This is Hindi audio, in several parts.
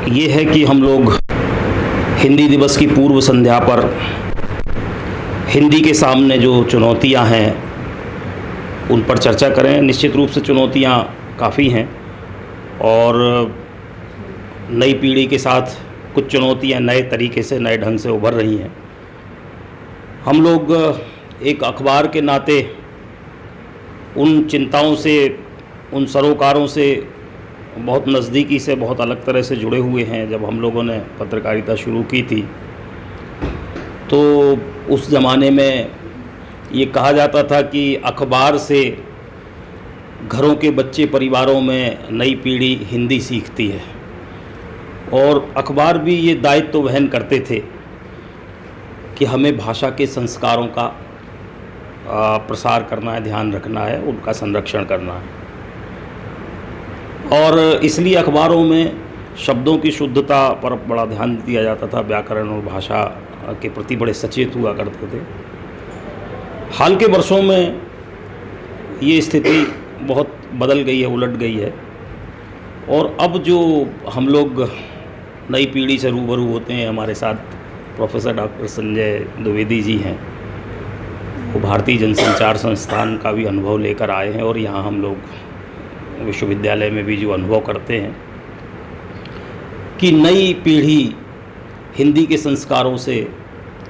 ये है कि हम लोग हिंदी दिवस की पूर्व संध्या पर हिंदी के सामने जो चुनौतियां हैं उन पर चर्चा करें। निश्चित रूप से चुनौतियां काफ़ी हैं और नई पीढ़ी के साथ कुछ चुनौतियां नए तरीके से, नए ढंग से उभर रही हैं। हम लोग एक अखबार के नाते उन चिंताओं से, उन सरोकारों से बहुत नज़दीकी से, बहुत अलग तरह से जुड़े हुए हैं। जब हम लोगों ने पत्रकारिता शुरू की थी तो उस ज़माने में ये कहा जाता था कि अखबार से घरों के बच्चे, परिवारों में नई पीढ़ी हिंदी सीखती है। और अखबार भी ये दायित्व वहन करते थे कि हमें भाषा के संस्कारों का प्रसार करना है, ध्यान रखना है, उनका संरक्षण करना है। और इसलिए अखबारों में शब्दों की शुद्धता पर बड़ा ध्यान दिया जाता था, व्याकरण और भाषा के प्रति बड़े सचेत हुआ करते थे। हाल के वर्षों में ये स्थिति बहुत बदल गई है, उलट गई है। और अब जो हम लोग नई पीढ़ी से रूबरू होते हैं, हमारे साथ प्रोफेसर डॉक्टर संजय द्विवेदी जी हैं। वो भारतीय जनसंचार संस्थान का भी अनुभव लेकर आए हैं और यहाँ हम लोग विश्वविद्यालय में भी जो अनुभव करते हैं कि नई पीढ़ी हिंदी के संस्कारों से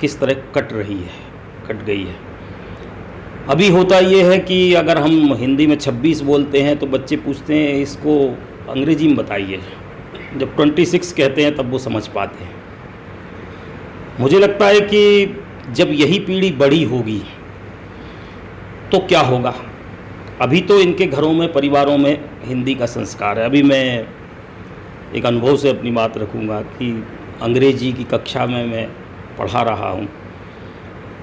किस तरह कट गई है। अभी होता ये है कि अगर हम हिंदी में 26 बोलते हैं तो बच्चे पूछते हैं इसको अंग्रेजी में बताइए। जब 26 कहते हैं तब वो समझ पाते हैं। मुझे लगता है कि जब यही पीढ़ी बड़ी होगी तो क्या होगा। अभी तो इनके घरों में, परिवारों में हिंदी का संस्कार है। अभी मैं एक अनुभव से अपनी बात रखूँगा कि अंग्रेजी की कक्षा में मैं पढ़ा रहा हूँ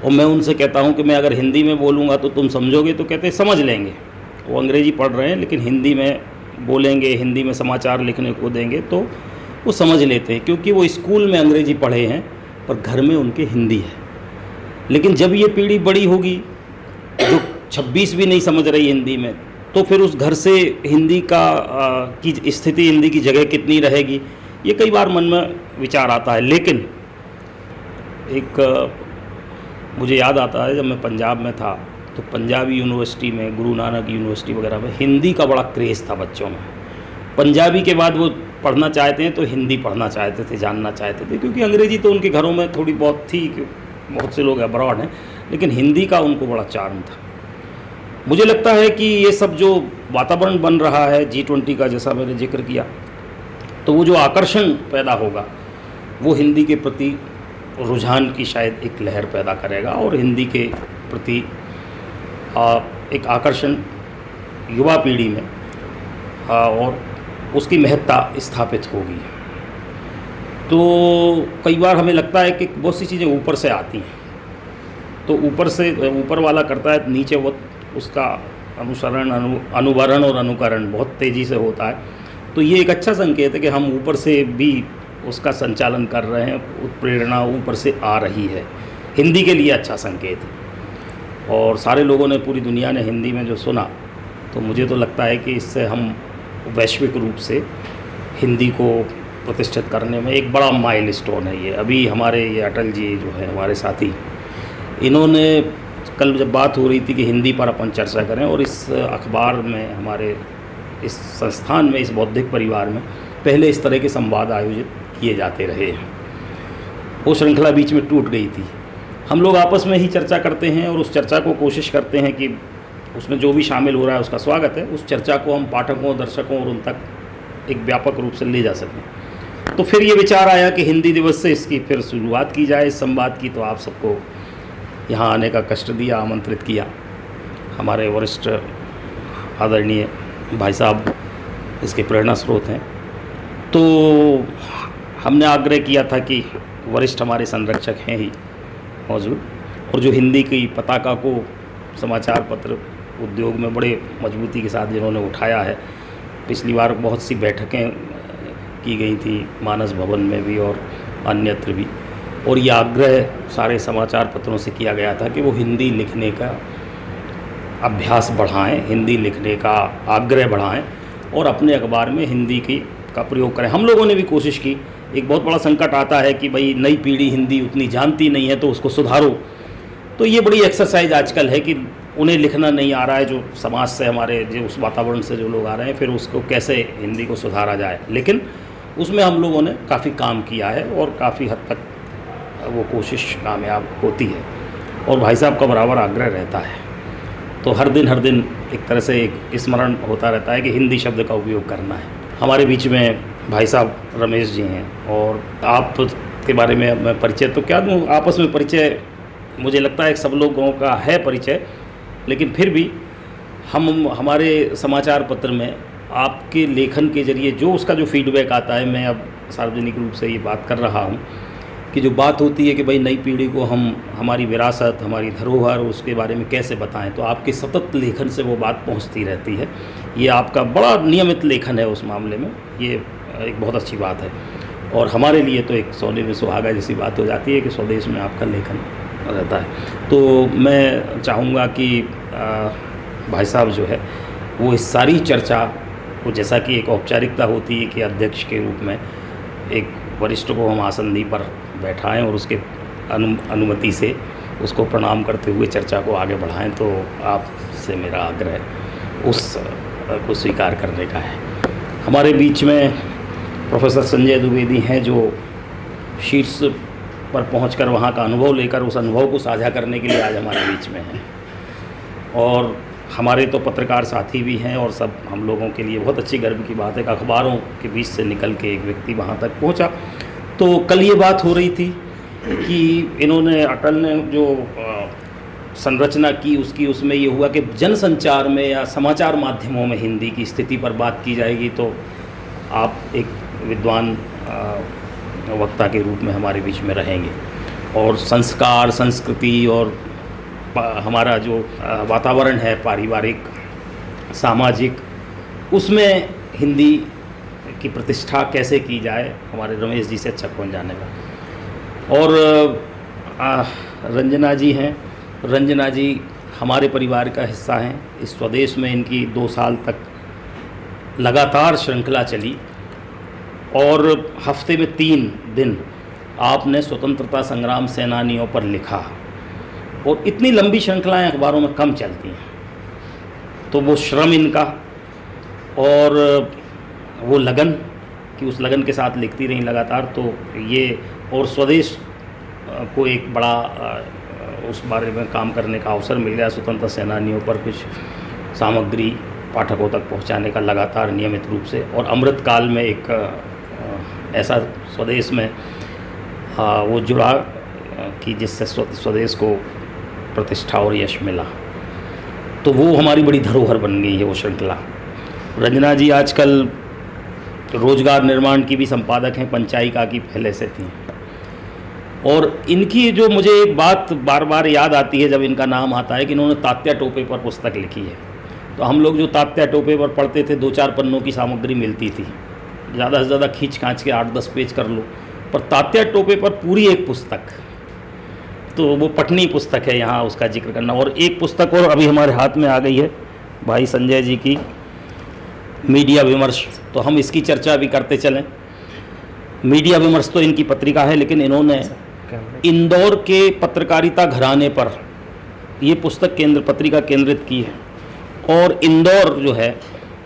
और मैं उनसे कहता हूँ कि मैं अगर हिंदी में बोलूँगा तो तुम समझोगे, तो कहते समझ लेंगे। वो अंग्रेजी पढ़ रहे हैं लेकिन हिंदी में बोलेंगे, हिंदी में समाचार लिखने को देंगे तो वो समझ लेते हैं, क्योंकि वो स्कूल में अंग्रेजी पढ़े हैं पर घर में उनके हिंदी है। लेकिन जब ये पीढ़ी बड़ी होगी जो 26 भी नहीं समझ रही हिंदी में, तो फिर उस घर से हिंदी की स्थिति, हिंदी की जगह कितनी रहेगी, ये कई बार मन में विचार आता है। लेकिन एक मुझे याद आता है जब मैं पंजाब में था तो पंजाबी यूनिवर्सिटी में, गुरु नानक यूनिवर्सिटी वगैरह में हिंदी का बड़ा क्रेज़ था बच्चों में। पंजाबी के बाद वो पढ़ना चाहते हैं तो हिंदी पढ़ना चाहते थे, जानना चाहते थे, क्योंकि अंग्रेज़ी तो उनके घरों में थोड़ी बहुत थी, बहुत से लोग अब्रॉड हैं, लेकिन हिंदी का उनको बड़ा चार्म था। मुझे लगता है कि ये सब जो वातावरण बन रहा है G20 का, जैसा मैंने जिक्र किया, तो वो जो आकर्षण पैदा होगा वो हिंदी के प्रति रुझान की शायद एक लहर पैदा करेगा और हिंदी के प्रति एक आकर्षण युवा पीढ़ी में और उसकी महत्ता स्थापित होगी। तो कई बार हमें लगता है कि बहुत सी चीज़ें ऊपर से आती हैं, तो ऊपर वाला करता है, नीचे वो उसका अनुसरण, अनुवरण और अनुकरण बहुत तेज़ी से होता है। तो ये एक अच्छा संकेत है कि हम ऊपर से भी उसका संचालन कर रहे हैं, उत्प्रेरणा ऊपर से आ रही है। हिंदी के लिए अच्छा संकेत है। और सारे लोगों ने, पूरी दुनिया ने हिंदी में जो सुना, तो मुझे तो लगता है कि इससे हम वैश्विक रूप से हिंदी को प्रतिष्ठित करने में एक बड़ा माइलस्टोन है ये। अभी हमारे ये अटल जी जो है, हमारे साथी, इन्होंने कल जब बात हो रही थी कि हिंदी पर अपन चर्चा करें, और इस अखबार में, हमारे इस संस्थान में, इस बौद्धिक परिवार में पहले इस तरह के संवाद आयोजित किए जाते रहे हैं। वो श्रृंखला बीच में टूट गई थी। हम लोग आपस में ही चर्चा करते हैं और उस चर्चा को कोशिश करते हैं कि उसमें जो भी शामिल हो रहा है उसका स्वागत है, उस चर्चा को हम पाठकों, दर्शकों और उन तक एक व्यापक रूप से ले जा सकें। तो फिर ये विचार आया कि हिंदी दिवस से इसकी फिर शुरुआत की जाए, इस संवाद की। तो आप सबको यहाँ आने का कष्ट दिया, आमंत्रित किया। हमारे वरिष्ठ आदरणीय भाई साहब इसके प्रेरणा स्रोत हैं। तो हमने आग्रह किया था कि वरिष्ठ हमारे संरक्षक हैं ही मौजूद, और जो हिंदी की पताका को समाचार पत्र उद्योग में बड़े मजबूती के साथ जिन्होंने उठाया है। पिछली बार बहुत सी बैठकें की गई थी, मानस भवन में भी और अन्यत्र भी, और ये आग्रह सारे समाचार पत्रों से किया गया था कि वो हिंदी लिखने का अभ्यास बढ़ाएं, हिंदी लिखने का आग्रह बढ़ाएं और अपने अखबार में हिंदी की का प्रयोग करें। हम लोगों ने भी कोशिश की। एक बहुत बड़ा संकट आता है कि भाई नई पीढ़ी हिंदी उतनी जानती नहीं है तो उसको सुधारो। तो ये बड़ी एक्सरसाइज आजकल है कि उन्हें लिखना नहीं आ रहा है, जो समाज से हमारे जो उस वातावरण से जो लोग आ रहे हैं, फिर उसको कैसे हिंदी को सुधारा जाए। लेकिन उसमें हम लोगों ने काफ़ी काम किया है और काफ़ी हद तक वो कोशिश कामयाब होती है और भाई साहब का बराबर आग्रह रहता है। तो हर दिन एक तरह से एक स्मरण होता रहता है कि हिंदी शब्द का उपयोग करना है। हमारे बीच में भाई साहब रमेश जी हैं और आप के बारे में मैं परिचय तो क्या दूँ, आपस में परिचय मुझे लगता है सब लोगों का है परिचय, लेकिन फिर भी हम हमारे समाचार पत्र में आपके लेखन के ज़रिए जो उसका जो फीडबैक आता है, मैं अब सार्वजनिक रूप से ये बात कर रहा हूँ कि जो बात होती है कि भाई नई पीढ़ी को हम हमारी विरासत, हमारी धरोहर, उसके बारे में कैसे बताएं, तो आपके सतत लेखन से वो बात पहुंचती रहती है। ये आपका बड़ा नियमित लेखन है उस मामले में, ये एक बहुत अच्छी बात है। और हमारे लिए तो एक सोने में सुहागा जैसी बात हो जाती है कि स्वदेश में आपका लेखन रहता है। तो मैं चाहूँगा कि भाई साहब जो है वो इस सारी चर्चा को, जैसा कि एक औपचारिकता होती है कि अध्यक्ष के रूप में एक वरिष्ठ को हम आसंदी पर बैठाएं और उसके अनुमति से उसको प्रणाम करते हुए चर्चा को आगे बढ़ाएं, तो आपसे मेरा आग्रह उस को स्वीकार करने का है। हमारे बीच में प्रोफेसर संजय द्विवेदी हैं जो शीर्ष पर पहुंचकर वहां का अनुभव लेकर उस अनुभव को साझा करने के लिए आज हमारे बीच में हैं। और हमारे तो पत्रकार साथी भी हैं और सब हम लोगों के लिए बहुत अच्छी गर्व की बात है कि अखबारों के बीच से निकल के एक व्यक्ति वहाँ तक पहुँचा। तो कल ये बात हो रही थी कि इन्होंने, अटल ने जो संरचना की उसमें ये हुआ कि जनसंचार में या समाचार माध्यमों में हिंदी की स्थिति पर बात की जाएगी। तो आप एक विद्वान वक्ता के रूप में हमारे बीच में रहेंगे और संस्कार, संस्कृति और हमारा जो वातावरण है पारिवारिक, सामाजिक, उसमें हिंदी की प्रतिष्ठा कैसे की जाए, हमारे रमेश जी से अच्छा कौन जानेगा। और रंजना जी हैं। रंजना जी हमारे परिवार का हिस्सा हैं। इस स्वदेश में इनकी 2 साल तक लगातार श्रृंखला चली और हफ्ते में 3 दिन आपने स्वतंत्रता संग्राम सेनानियों पर लिखा और इतनी लंबी श्रृंखलाएं अखबारों में कम चलती हैं। तो वो श्रम इनका और वो लगन कि उस लगन के साथ लिखती रहीं लगातार, तो ये और स्वदेश को एक बड़ा उस बारे में काम करने का अवसर मिल गया। स्वतंत्रता सेनानियों पर कुछ सामग्री पाठकों तक पहुंचाने का लगातार नियमित रूप से, और अमृतकाल में एक ऐसा स्वदेश में वो जुड़ा कि जिससे स्वदेश को प्रतिष्ठा और यश मिला। तो वो हमारी बड़ी धरोहर बन गई है वो श्रृंखला। रंजना जी आजकल रोजगार निर्माण की भी संपादक हैं, पंचायिका की पहले से थी। और इनकी जो मुझे एक बात बार बार याद आती है जब इनका नाम आता है कि इन्होंने तात्या टोपे पर पुस्तक लिखी है। तो हम लोग जो तात्या टोपे पर पढ़ते थे 2-4 पन्नों की सामग्री मिलती थी, ज़्यादा से ज़्यादा खींच खांच के 8-10 पेज कर लो, पर तात्या टोपे पर पूरी एक पुस्तक, तो वो पठनीय पुस्तक है, यहाँ उसका जिक्र करना। और एक पुस्तक और अभी हमारे हाथ में आ गई है भाई संजय जी की, मीडिया विमर्श। तो हम इसकी चर्चा भी करते चलें। मीडिया विमर्श तो इनकी पत्रिका है, लेकिन इन्होंने इंदौर के पत्रकारिता घराने पर ये पुस्तक पत्रिका केंद्रित की है। और इंदौर जो है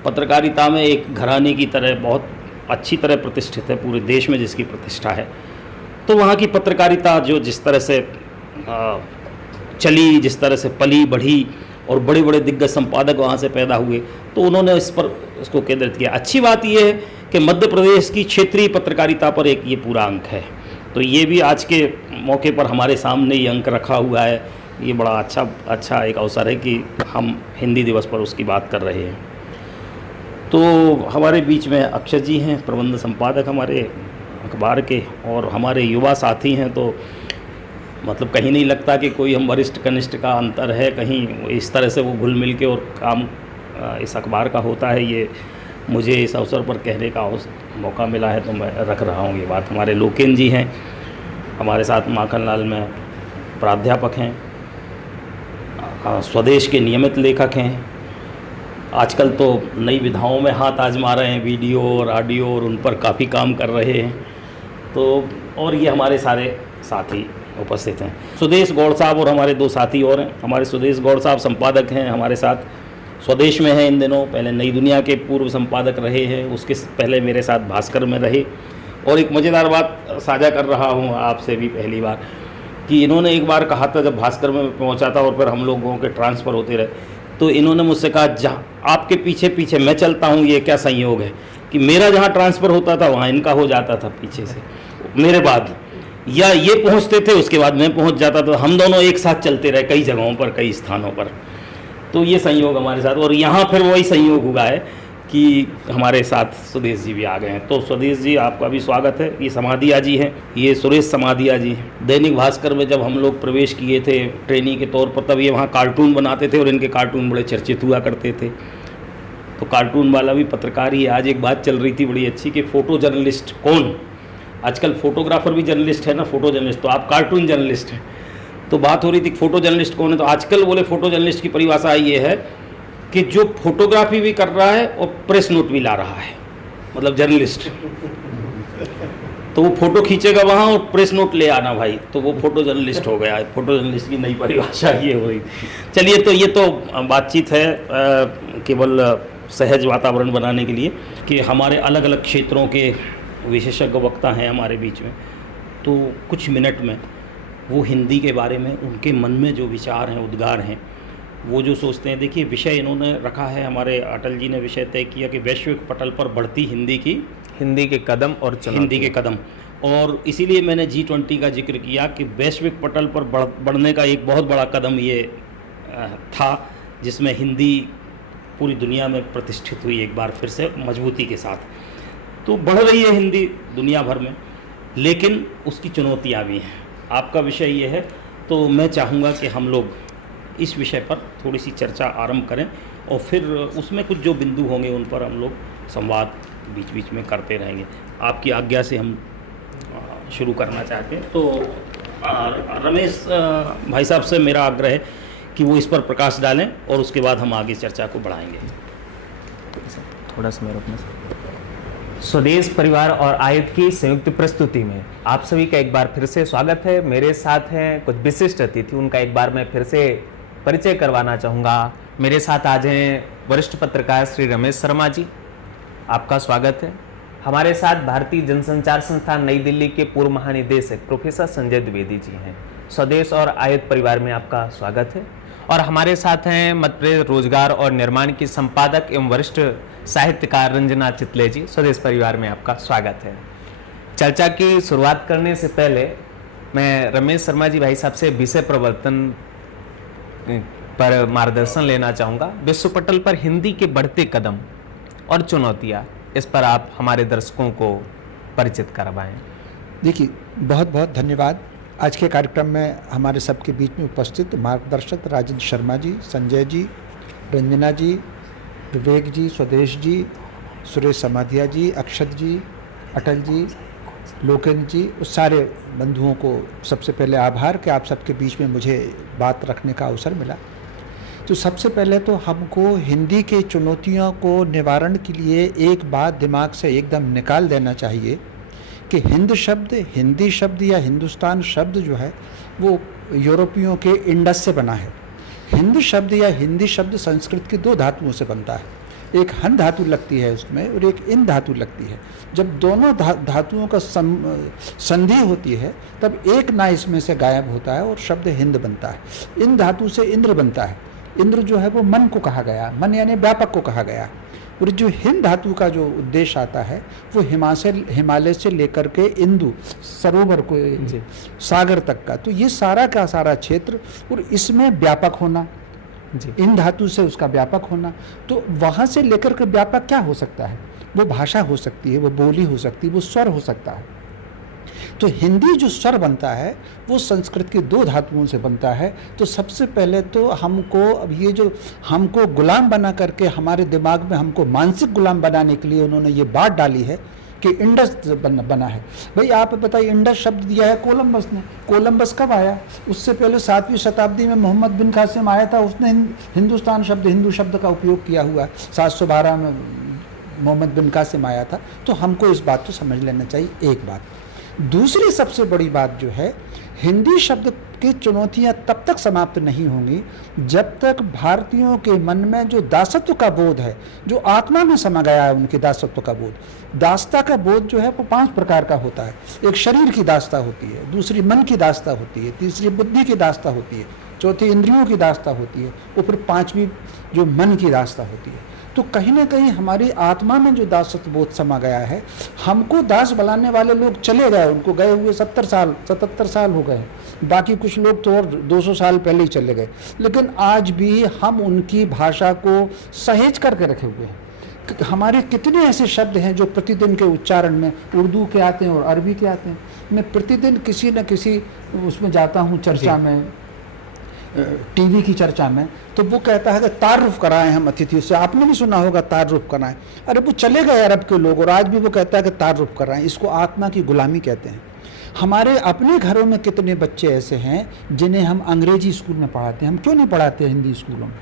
पत्रकारिता में एक घराने की तरह बहुत अच्छी तरह प्रतिष्ठित है पूरे देश में, जिसकी प्रतिष्ठा है। तो वहाँ की पत्रकारिता जो जिस तरह से चली, जिस तरह से पली बढ़ी और बड़े बड़े दिग्गज संपादक वहाँ से पैदा हुए, तो उन्होंने इस पर इसको केंद्रित किया। अच्छी बात यह है कि मध्य प्रदेश की क्षेत्रीय पत्रकारिता पर एक ये पूरा अंक है। तो ये भी आज के मौके पर हमारे सामने ये अंक रखा हुआ है। ये बड़ा अच्छा एक अवसर है कि हम हिंदी दिवस पर उसकी बात कर रहे हैं। तो हमारे बीच में अक्षय जी हैं, प्रबंध संपादक हमारे अखबार के, और हमारे युवा साथी हैं। तो मतलब कहीं नहीं लगता कि कोई हम वरिष्ठ कनिष्ठ का अंतर है, कहीं इस तरह से वो घुल मिल के और काम इस अखबार का होता है। ये मुझे इस अवसर पर कहने का मौका मिला है तो मैं रख रहा हूँ ये बात। हमारे लोकेन जी हैं, हमारे साथ माखनलाल में प्राध्यापक हैं, स्वदेश के नियमित लेखक हैं, आजकल तो नई विधाओं में हाथ आजमा रहे हैं, वीडियो और ऑडियो, और उन पर काफ़ी काम कर रहे हैं। तो और ये हमारे सारे साथी उपस्थित हैं। सुदेश गौड़ साहब और हमारे 2 साथी और हैं। हमारे सुदेश गौड़ साहब संपादक हैं, हमारे साथ स्वदेश में हैं इन दिनों, पहले नई दुनिया के पूर्व संपादक रहे हैं, उसके पहले मेरे साथ भास्कर में रहे। और एक मज़ेदार बात साझा कर रहा हूँ आपसे भी पहली बार, कि इन्होंने एक बार कहा था जब भास्कर में पहुँचा था और फिर हम लोगों के ट्रांसफ़र होते रहे, तो इन्होंने मुझसे कहा, जहाँ आपके पीछे पीछे मैं चलता हूँ, ये क्या संयोग है कि मेरा जहाँ ट्रांसफ़र होता था वहाँ इनका हो जाता था पीछे से मेरे बाद, या ये पहुँचते थे उसके बाद मैं पहुँच जाता था, हम दोनों एक साथ चलते रहे कई जगहों पर, कई स्थानों पर। तो ये संयोग हमारे साथ, और यहाँ फिर वही संयोग हुआ है कि हमारे साथ सुदेश जी भी आ गए हैं। तो सुदेश जी आपका भी स्वागत है। ये समाधिया जी हैं, ये सुरेश समाधिया जी हैं। दैनिक भास्कर में जब हम लोग प्रवेश किए थे ट्रेनी के तौर पर, तब ये वहाँ कार्टून बनाते थे और इनके कार्टून बड़े चर्चित हुआ करते थे। तो कार्टून वाला भी पत्रकार ही है। आज एक बात चल रही थी बड़ी अच्छी कि फ़ोटो जर्नलिस्ट कौन, आजकल फोटोग्राफर भी जर्नलिस्ट है ना, फ़ोटो जर्नलिस्ट, तो आप कार्टून जर्नलिस्ट हैं। तो बात हो रही थी फ़ोटो जर्नलिस्ट कौन है, तो आजकल बोले फ़ोटो जर्नलिस्ट की परिभाषा ये है कि जो फोटोग्राफी भी कर रहा है और प्रेस नोट भी ला रहा है, मतलब जर्नलिस्ट। तो वो फ़ोटो खींचेगा वहाँ और प्रेस नोट ले आना भाई, तो वो फ़ोटो जर्नलिस्ट हो गया है। फ़ोटो जर्नलिस्ट की नई परिभाषा ये हुई। चलिए, तो ये तो बातचीत है केवल सहज वातावरण बनाने के लिए कि हमारे अलग अलग क्षेत्रों के विशेषज्ञ वक्ता हैं हमारे बीच में, तो कुछ मिनट में वो हिंदी के बारे में उनके मन में जो विचार हैं, उद्गार हैं, वो जो सोचते हैं। देखिए, विषय इन्होंने रखा है, हमारे अटल जी ने विषय तय किया कि वैश्विक पटल पर बढ़ती हिंदी के कदम और हिंदी के कदम, और इसीलिए मैंने G20 का जिक्र किया कि वैश्विक पटल पर बढ़ने का एक बहुत बड़ा कदम ये था, जिसमें हिंदी पूरी दुनिया में प्रतिष्ठित हुई एक बार फिर से मजबूती के साथ। तो बढ़ रही है हिंदी दुनिया भर में, लेकिन उसकी चुनौतियाँ भी हैं। आपका विषय ये है, तो मैं चाहूँगा कि हम लोग इस विषय पर थोड़ी सी चर्चा आरंभ करें और फिर उसमें कुछ जो बिंदु होंगे उन पर हम लोग संवाद बीच बीच में करते रहेंगे। आपकी आज्ञा से हम शुरू करना चाहते हैं। तो रमेश भाई साहब से मेरा आग्रह है कि वो इस पर प्रकाश डालें और उसके बाद हम आगे चर्चा को बढ़ाएंगे। थोड़ा सा मेरे अपने स्वदेश परिवार और आयत की संयुक्त प्रस्तुति में आप सभी का एक बार फिर से स्वागत है। मेरे साथ हैं कुछ विशिष्ट अतिथि, उनका एक बार मैं फिर से परिचय करवाना चाहूँगा। मेरे साथ आज हैं वरिष्ठ पत्रकार श्री रमेश शर्मा जी, आपका स्वागत है। हमारे साथ भारतीय जनसंचार संस्थान नई दिल्ली के पूर्व महानिदेशक प्रोफेसर संजय द्विवेदी जी हैं। स्वदेश और आयत परिवार में आपका स्वागत है। और हमारे साथ हैं मध्यप्रदेश रोजगार और निर्माण की संपादक एवं वरिष्ठ साहित्यकार रंजना चितले जी। स्वदेश परिवार में आपका स्वागत है। चर्चा की शुरुआत करने से पहले मैं रमेश शर्मा जी भाई साहब से विषय प्रवर्तन पर मार्गदर्शन लेना चाहूँगा। विश्व पटल पर हिंदी के बढ़ते कदम और चुनौतियाँ, इस पर आप हमारे दर्शकों को परिचित करवाएं। देखिए, बहुत बहुत धन्यवाद। आज के कार्यक्रम में हमारे सबके बीच में उपस्थित मार्गदर्शक राजेंद्र शर्मा जी, संजय जी, रंजना जी, विवेक जी, स्वदेश जी, सुरेश समाधिया जी, अक्षत जी, अटल जी, लोकेंद्र जी, उस सारे बंधुओं को सबसे पहले आभार कि आप सबके बीच में मुझे बात रखने का अवसर मिला। तो सबसे पहले तो हमको हिंदी के चुनौतियों को निवारण के लिए एक बात दिमाग से एकदम निकाल देना चाहिए कि हिंदी शब्द या हिंदुस्तान शब्द जो है वो यूरोपियों के इंडस से बना है। हिंद शब्द या हिंदी शब्द संस्कृत के 2 धातुओं से बनता है, एक हन धातु लगती है उसमें और एक इन धातु लगती है। जब दोनों धातुओं का संधि होती है तब एक ना इसमें से गायब होता है और शब्द हिंद बनता है। इन धातु से इंद्र बनता है। इंद्र जो है वो मन को कहा गया, मन यानी व्यापक को कहा गया। और जो हिंद धातु का जो उद्देश्य आता है वो हिमालय से लेकर के इंदु सरोवर को सागर तक का, तो ये सारा का सारा क्षेत्र और इसमें व्यापक होना, इन धातु से उसका व्यापक होना। तो वहाँ से लेकर के व्यापक क्या हो सकता है? वो भाषा हो सकती है, वो बोली हो सकती है, वो स्वर हो सकता है। तो हिंदी जो स्वर बनता है वो संस्कृत के 2 धातुओं से बनता है। तो सबसे पहले तो हमको अब ये जो हमको गुलाम बना करके हमारे दिमाग में हमको मानसिक गुलाम बनाने के लिए उन्होंने ये बात डाली है कि इंडस बना है। भाई आप बताइए, इंडस शब्द दिया है कोलंबस ने। कोलंबस कब आया? उससे पहले 7वीं शताब्दी में मोहम्मद बिन कासिम आया था, उसने हिंदुस्तान शब्द, हिंदू शब्द का उपयोग किया हुआ। 712 में मोहम्मद बिन कासिम आया था। तो हमको इस बात को समझ लेना चाहिए। एक बात। दूसरी सबसे बड़ी बात जो है, हिंदी शब्द की चुनौतियां तब तक समाप्त नहीं होंगी जब तक भारतीयों के मन में जो दासत्व का बोध है, जो आत्मा में समा गया है, उनके दासत्व का बोध, दासता का बोध जो है वो 5 प्रकार का होता है। एक शरीर की दासता होती है, दूसरी मन की दासता होती है, तीसरी बुद्धि की दासता होती है, चौथी इंद्रियों की दासता होती है, और फिर 5वीं जो मन की दासता होती है। तो कहीं ना कहीं हमारी आत्मा में जो दासत्व बोध समा गया है, हमको दास बनाने वाले लोग चले गए, उनको गए हुए 70 साल 77 साल हो गए, बाकी कुछ लोग तो और 200 साल पहले ही चले गए, लेकिन आज भी हम उनकी भाषा को सहेज करके रखे हुए हैं। हमारे कितने ऐसे शब्द हैं जो प्रतिदिन के उच्चारण में उर्दू के आते हैं और अरबी के आते हैं। मैं प्रतिदिन किसी न किसी उसमें जाता हूँ, चर्चा में, टीवी की चर्चा में, तो वो कहता है कि तारुफ कराएं हम अतिथियों से। आपने भी सुना होगा तारुफ कराएं। अरे वो चले गए अरब के लोग, और आज भी वो कहता है कि तारुफ कराएं। इसको आत्मा की गुलामी कहते हैं। हमारे अपने घरों में कितने बच्चे ऐसे हैं जिन्हें हम अंग्रेजी स्कूल में पढ़ाते हैं, हम क्यों नहीं पढ़ाते हिंदी स्कूलों में?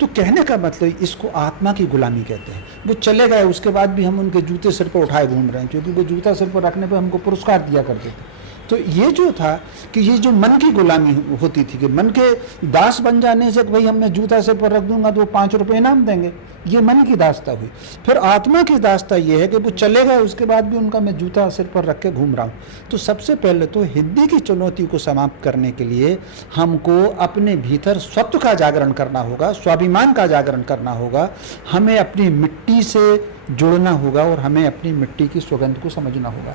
तो कहने का मतलब इसको आत्मा की गुलामी कहते हैं। वो चले गए, उसके बाद भी हम उनके जूते सिर पर उठाए घूम रहे हैं, क्योंकि वो जूता सिर पर रखने पर हमको पुरस्कार दिया करते थे। तो ये जो था कि ये जो मन की गुलामी होती थी कि मन के दास बन जाने से, भाई हम मैं जूता सिर पर रख दूंगा तो 5 रुपये इनाम देंगे, ये मन की दास्ता हुई। फिर आत्मा की दास्ता ये है कि वो चले गए, उसके बाद भी उनका मैं जूता सिर पर रख के घूम रहा हूँ। तो सबसे पहले तो हिंदी की चुनौती को समाप्त करने के लिए हमको अपने भीतर स्वत्व का जागरण करना होगा, स्वाभिमान का जागरण करना होगा, हमें अपनी मिट्टी से जुड़ना होगा और हमें अपनी मिट्टी की सुगंध को समझना होगा।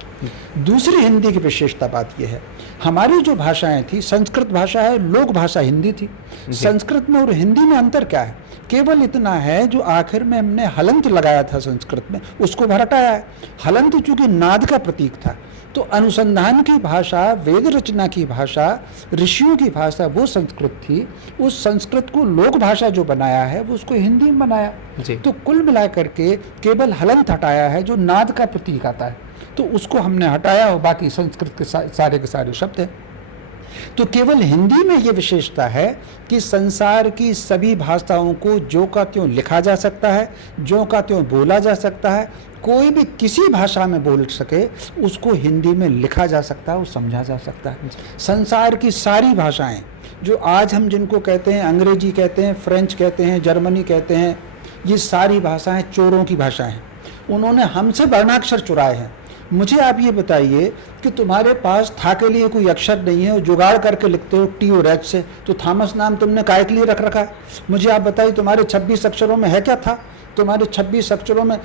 दूसरी हिंदी की विशेषता बात यह है, हमारी जो भाषाएं थी, संस्कृत भाषा है, लोक भाषा हिंदी थी। संस्कृत में और हिंदी में अंतर क्या है? केवल इतना है जो आखिर में हमने हलंत लगाया था संस्कृत में, उसको हटाया है। हलंत चूंकि नाद का प्रतीक था, तो अनुसंधान की भाषा, वेद रचना की भाषा, ऋषियों की भाषा वो संस्कृत थी। उस संस्कृत को लोक भाषा जो बनाया है वो उसको हिंदी में बनाया। तो कुल मिलाकर के केवल हलंत हटाया है जो नाद का प्रतीक आता है, तो उसको हमने हटाया और बाकी संस्कृत के सारे शब्द हैं। तो केवल हिंदी में ये विशेषता है कि संसार की सभी भाषाओं को ज्यों का त्यों लिखा जा सकता है, ज्यों का त्यों बोला जा सकता है। कोई भी किसी भाषा में बोल सके उसको हिंदी में लिखा जा सकता है और समझा जा सकता है। संसार की सारी भाषाएं जो आज हम जिनको कहते हैं, अंग्रेजी कहते हैं, फ्रेंच कहते हैं, जर्मनी कहते हैं, ये सारी भाषाएं चोरों की भाषाएं हैं। उन्होंने हमसे वर्णाक्षर चुराए हैं। मुझे आप ये बताइए कि तुम्हारे पास था के लिए कोई अक्षर नहीं है और जुगाड़ करके लिखते हो टी और एच से, तो थॉमस नाम तुमने काय के लिए रख रखा है? मुझे आप बताइए तुम्हारे 26 अक्षरों में है क्या था? तुम्हारे 26 अक्षरों में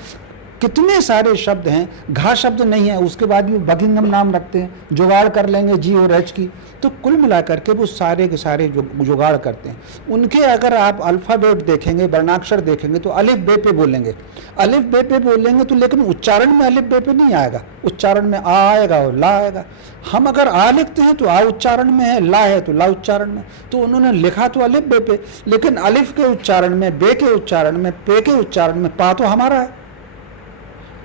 कितने सारे शब्द हैं, घा शब्द नहीं है, उसके बाद भी बकिंगम नाम रखते हैं, जुगाड़ कर लेंगे जी और एच की। तो कुल मिलाकर के वो सारे के सारे जुगाड़ करते हैं। उनके अगर आप अल्फ़ाबेट देखेंगे, वर्णाक्षर देखेंगे, तो अलिफ बे पे बोलेंगे, अलिफ बे पे बोलेंगे, तो लेकिन उच्चारण में अलिफ बे पे नहीं आएगा, उच्चारण में आ आएगा और ला आएगा। हम अगर आ लिखते हैं तो आ उच्चारण में है, ला है तो ला उच्चारण में। तो उन्होंने लिखा तो अलिफ बे पे, लेकिन अलिफ के उच्चारण में, बे के उच्चारण में, पे के उच्चारण में पा तो हमारा है,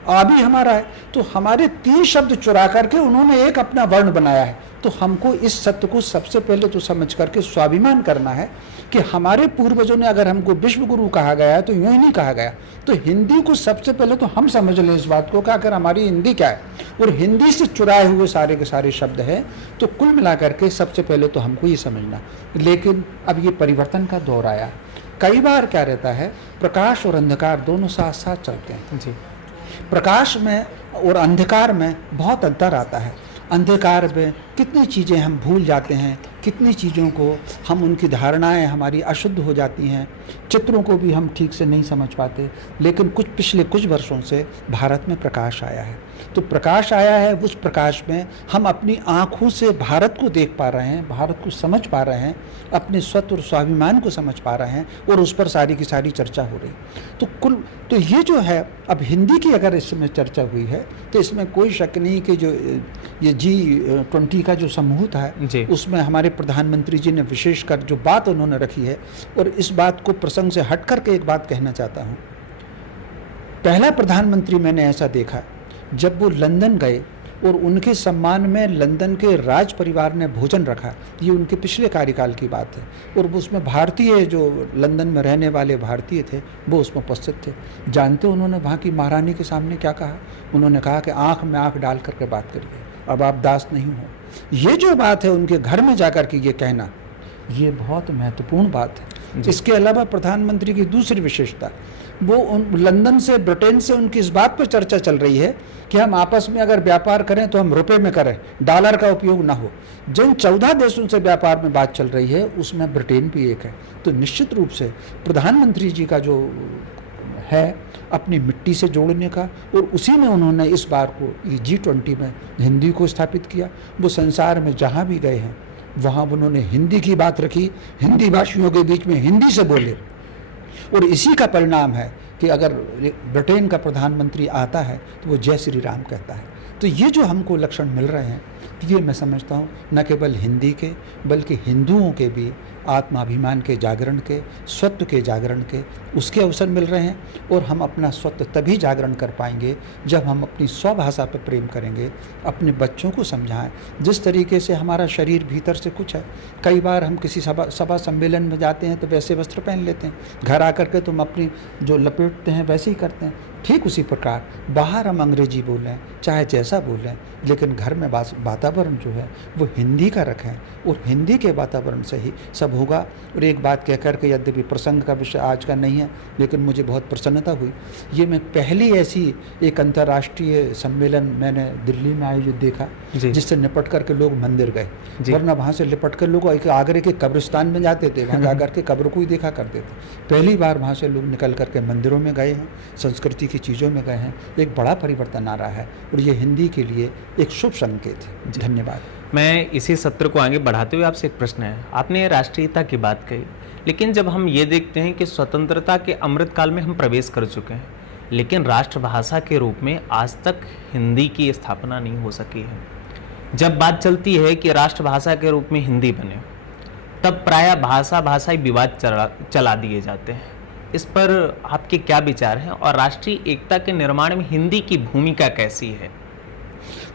आ भी हमारा है। तो हमारे 3 शब्द चुरा करके उन्होंने एक अपना वर्ण बनाया है। तो हमको इस सत्य को सबसे पहले तो समझ करके स्वाभिमान करना है कि हमारे पूर्वजों ने अगर हमको विश्व गुरु कहा गया है तो यूं ही नहीं कहा गया। तो हिंदी को सबसे पहले तो हम समझ लें इस बात को कि आखिर हमारी हिंदी क्या है, और हिंदी से चुराए हुए सारे के सारे शब्द हैं। तो कुल मिलाकर के सबसे पहले तो हमको ये समझना। लेकिन अब ये परिवर्तन का दौर आया। कई बार क्या रहता है, प्रकाश और अंधकार दोनों साथ साथ चलते हैं जी। प्रकाश में और अंधकार में बहुत अंतर आता है। अंधकार में कितनी चीज़ें हम भूल जाते हैं, कितनी चीज़ों को हम, उनकी धारणाएं हमारी अशुद्ध हो जाती हैं, चित्रों को भी हम ठीक से नहीं समझ पाते। लेकिन पिछले कुछ वर्षों से भारत में प्रकाश आया है। तो प्रकाश आया है, उस प्रकाश में हम अपनी आँखों से भारत को देख पा रहे हैं, भारत को समझ पा रहे हैं, अपने स्वत्व और स्वाभिमान को समझ पा रहे हैं, और उस पर सारी की सारी चर्चा हो रही। तो ये जो है, अब हिंदी की अगर इसमें चर्चा हुई है तो इसमें कोई शक नहीं कि जो ये G20 का जो समूह था उसमें हमारे प्रधानमंत्री जी ने विशेषकर जो बात उन्होंने रखी है, और इस बात को प्रसंग से हट करके एक बात कहना चाहता हूँ। पहला प्रधानमंत्री मैंने ऐसा देखा जब वो लंदन गए और उनके सम्मान में लंदन के राज परिवार ने भोजन रखा, ये उनके पिछले कार्यकाल की बात है, और उसमें भारतीय जो लंदन में रहने वाले भारतीय थे वो उसमें उपस्थित थे। जानते हो उन्होंने वहाँ की महारानी के सामने क्या कहा? उन्होंने कहा कि आँख में आँख डाल करके बात करिए, अब आप दास नहीं हो। ये जो बात है उनके घर में जाकर के ये कहना, ये बहुत महत्वपूर्ण बात है। इसके अलावा प्रधानमंत्री की दूसरी विशेषता, वो लंदन से, ब्रिटेन से उनकी इस बात पर चर्चा चल रही है कि हम आपस में अगर व्यापार करें तो हम रुपए में करें, डॉलर का उपयोग ना हो। जिन 14 देशों से व्यापार में बात चल रही है उसमें ब्रिटेन भी एक है। तो निश्चित रूप से प्रधानमंत्री जी का जो है अपनी मिट्टी से जोड़ने का, और उसी में उन्होंने इस बार को G20 में हिंदी को स्थापित किया। वो संसार में जहाँ भी गए हैं वहाँ उन्होंने हिंदी की बात रखी, हिंदी भाषियों के बीच में हिंदी से बोले, और इसी का परिणाम है कि अगर ब्रिटेन का प्रधानमंत्री आता है तो वो जय श्री राम कहता है। तो ये जो हमको लक्षण मिल रहे हैं, ये मैं समझता हूँ न केवल हिंदी के बल्कि हिंदुओं के भी आत्माभिमान के जागरण के, स्वत्व के जागरण के उसके अवसर मिल रहे हैं। और हम अपना स्वत्व तभी जागरण कर पाएंगे जब हम अपनी स्वभाषा पर प्रेम करेंगे, अपने बच्चों को समझाएं। जिस तरीके से हमारा शरीर भीतर से कुछ है, कई बार हम किसी सभा सम्मेलन में जाते हैं तो वैसे वस्त्र पहन लेते हैं, घर आकर के तुम अपनी जो लपेटते हैं वैसे ही करते हैं। ठीक उसी प्रकार बाहर हम अंग्रेजी बोलें, चाहे जैसा बोलें, लेकिन घर में वातावरण जो है वो हिंदी का रखें, और हिंदी के वातावरण से ही सब होगा। और एक बात कह कर के, यद्यपि प्रसंग का विषय आज का नहीं है, लेकिन मुझे बहुत प्रसन्नता हुई, ये मैं पहली ऐसी एक अंतर्राष्ट्रीय सम्मेलन मैंने दिल्ली में आयोजित देखा जिससे निपट कर के लोग मंदिर गए, वरना वहाँ से लिपट कर लोग आगरे के कब्रिस्तान में जाते थे, वहाँ जाकर के कब्र को ही देखा करते थे। पहली बार वहाँ से लोग निकल कर के मंदिरों में गए हैं, संस्कृति की चीज़ों में गए हैं। एक बड़ा परिवर्तन आ रहा है और ये हिंदी के लिए एक शुभ संकेत है। धन्यवाद। मैं इसी सत्र को आगे बढ़ाते हुए आपसे एक प्रश्न है। आपने राष्ट्रीयता की बात कही, लेकिन जब हम ये देखते हैं कि स्वतंत्रता के अमृत काल में हम प्रवेश कर चुके हैं, लेकिन राष्ट्रभाषा के रूप में आज तक हिंदी की स्थापना नहीं हो सकी है। जब बात चलती है कि राष्ट्रभाषा के रूप में हिंदी बने, तब प्रायः भाषाई विवाद चला दिए जाते हैं। इस पर आपके क्या विचार हैं, और राष्ट्रीय एकता के निर्माण में हिंदी की भूमिका कैसी है?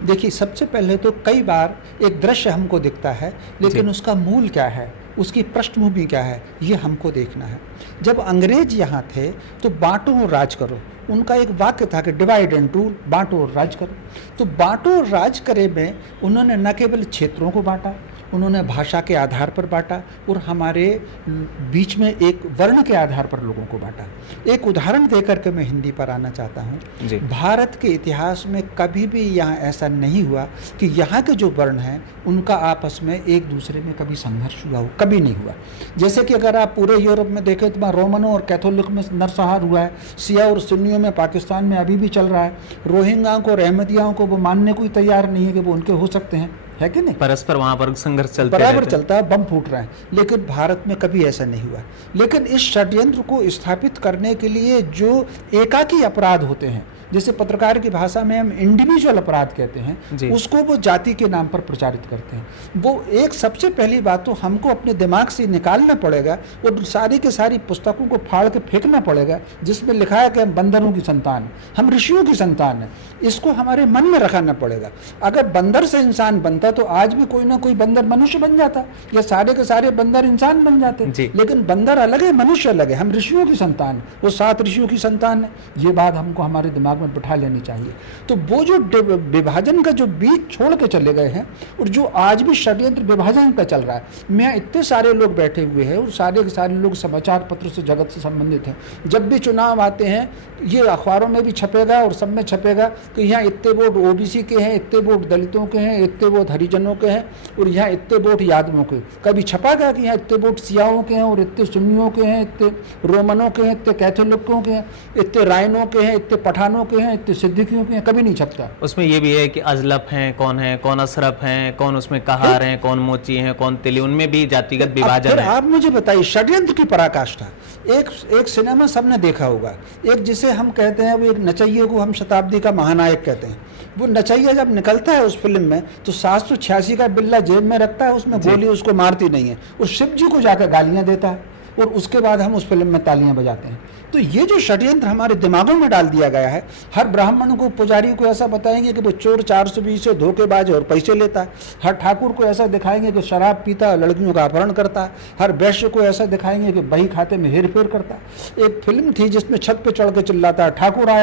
देखिए, सबसे पहले तो कई बार एक दृश्य हमको दिखता है, लेकिन उसका मूल क्या है, उसकी पृष्ठभूमि क्या है, ये हमको देखना है। जब अंग्रेज यहाँ थे तो बांटो और राज करो, उनका एक वाक्य था कि डिवाइड एंड रूल, बांटो और राज करो। तो बांटो और राज करे में उन्होंने न केवल क्षेत्रों को बांटा, उन्होंने भाषा के आधार पर बांटा, और हमारे बीच में एक वर्ण के आधार पर लोगों को बांटा। एक उदाहरण देकर के मैं हिंदी पर आना चाहता हूँ। भारत के इतिहास में कभी भी यहाँ ऐसा नहीं हुआ कि यहाँ के जो वर्ण हैं उनका आपस में एक दूसरे में कभी संघर्ष हुआ हो, कभी नहीं हुआ। जैसे कि अगर आप पूरे यूरोप में देखें तो रोमनों और कैथोलिक में नरसंहार हुआ है, शिया और सुन्नियों में पाकिस्तान में अभी भी चल रहा है। रोहिंग्या को और अहमदियों को वो मानने को ही तैयार नहीं है कि वो उनके हो सकते हैं, है कि नहीं? परस्पर वहाँ पर संघर्ष चलता बराबर चलता है, बम फूट रहे हैं, लेकिन भारत में कभी ऐसा नहीं हुआ। लेकिन इस षड्यंत्र को स्थापित करने के लिए जो एकाकी अपराध होते हैं, जैसे पत्रकार की भाषा में हम इंडिविजुअल अपराध कहते हैं, उसको वो जाति के नाम पर प्रचारित करते हैं। वो एक सबसे पहली बात तो हमको अपने दिमाग से निकालना पड़ेगा, और सारी के सारी पुस्तकों को फाड़ के फेंकना पड़ेगा जिसमें लिखा है कि हम बंदरों की संतान, हम ऋषियों की संतान है। इसको हमारे मन में रखना पड़ेगा। अगर बंदर से इंसान बनता तो आज भी कोई ना कोई बंदर मनुष्य बन जाता, या सारे के सारे बंदर इंसान बन जाते। लेकिन बंदर अलग है, मनुष्य अलग है। हम ऋषियों की संतान, वो 7 ऋषियों की संतान है। ये बात हमको हमारे दिमाग में बिठा लेनी चाहिए। तो वो जो विभाजन का जो बीज छोड़ के चले गए हैं, और जो आज भी षड्यंत्र विभाजन का चल रहा है, मैं इतने सारे लोग बैठे हुए हैं और सारे के सारे लोग समाचार पत्र से, जगत से संबंधित हैं। जब भी चुनाव आते हैं, ये अखबारों में भी छपेगा और सब में छपेगा कि यहाँ इतने वोट ओबीसी के हैं, इतने वोट दलितों के हैं, इतने वोट हरिजनों के हैं, और यहाँ इतने वोट यादवों के। कभी छपा गया कि यहाँ इतने वोट सियाओं के हैं, और इतने सुन्नियों के हैं, इतने रोमनों के हैं, इतने कैथोलिकों के हैं, इतने रायनों के हैं, इतने पठानों के हैं, इतने सिद्दीकियों के हैं? कभी नहीं छपता। उसमें ये भी है कि अजलफ हैं कौन है, कौन अशरफ हैं, कौन उसमें कहार हैं, कौन मोची हैं, कौन तेली, उनमें भी जातिगत विभाजन है। आप मुझे बताइए, षड्यंत्र की पराकाष्ठा। एक सिनेमा सबने देखा होगा, एक जिसे हम कहते हैं, वो एक नचैये को हम शताब्दी का महानायक कहते हैं। वो नचैया जब निकलता है उस फिल्म में तो 786 का बिल्ला जेब में रखता है, उसमें गोली उसको मारती नहीं है, और शिव जी को जाकर गालियां देता है, और उसके बाद हम उस फिल्म में तालियां बजाते हैं। तो ये जो षड्यंत्र हमारे दिमागों में डाल दिया गया है, हर ब्राह्मण को, पुजारी को ऐसा बताएंगे कि वो चोर 420 से धोखेबाज है और पैसे लेता है, हर ठाकुर को ऐसा दिखाएंगे कि शराब पीता है, लड़कियों का अपहरण करता है, हर वैश्य को ऐसा दिखाएंगे कि बही खाते में हेर फेर करता है। एक फिल्म थी जिसमें छत पे चढ़ के चिल्लाता है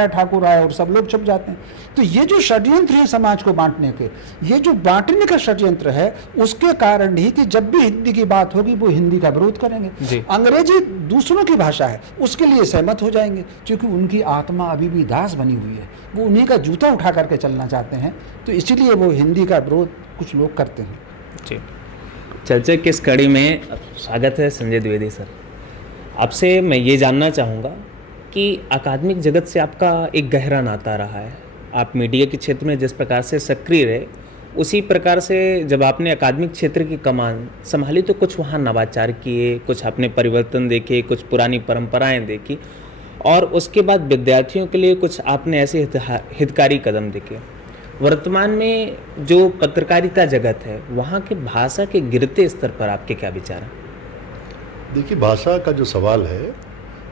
ठाकुर आया और सब लोग छुप जाते हैं। तो ये जो षड्यंत्र है समाज को बांटने के, ये जो बांटने का षड्यंत्र है, उसके कारण ही कि जब भी हिंदी की बात होगी वो हिंदी का विरोध करेंगे। अंग्रेजी दूसरों की भाषा है उसके लिए सहमत हो जाएंगे, क्योंकि उनकी आत्मा अभी भी दास बनी हुई है, वो उन्हीं का जूता उठा करके चलना चाहते हैं, तो इसीलिए वो हिंदी का विरोध कुछ लोग करते हैं। जी, चर्चा की इस कड़ी में स्वागत है संजय द्विवेदी सर। आपसे मैं ये जानना चाहूँगा कि अकादमिक जगत से आपका एक गहरा नाता रहा है। आप मीडिया के क्षेत्र में जिस प्रकार से सक्रिय रहे, उसी प्रकार से जब आपने अकादमिक क्षेत्र की कमान संभाली तो कुछ वहाँ नवाचार किए, कुछ आपने परिवर्तन देखे, कुछ पुरानी परंपराएं देखी, और उसके बाद विद्यार्थियों के लिए कुछ आपने ऐसे हितकारी कदम देखे। वर्तमान में जो पत्रकारिता जगत है, वहाँ की भाषा के गिरते स्तर पर आपके क्या विचार हैं? देखिए, भाषा का जो सवाल है,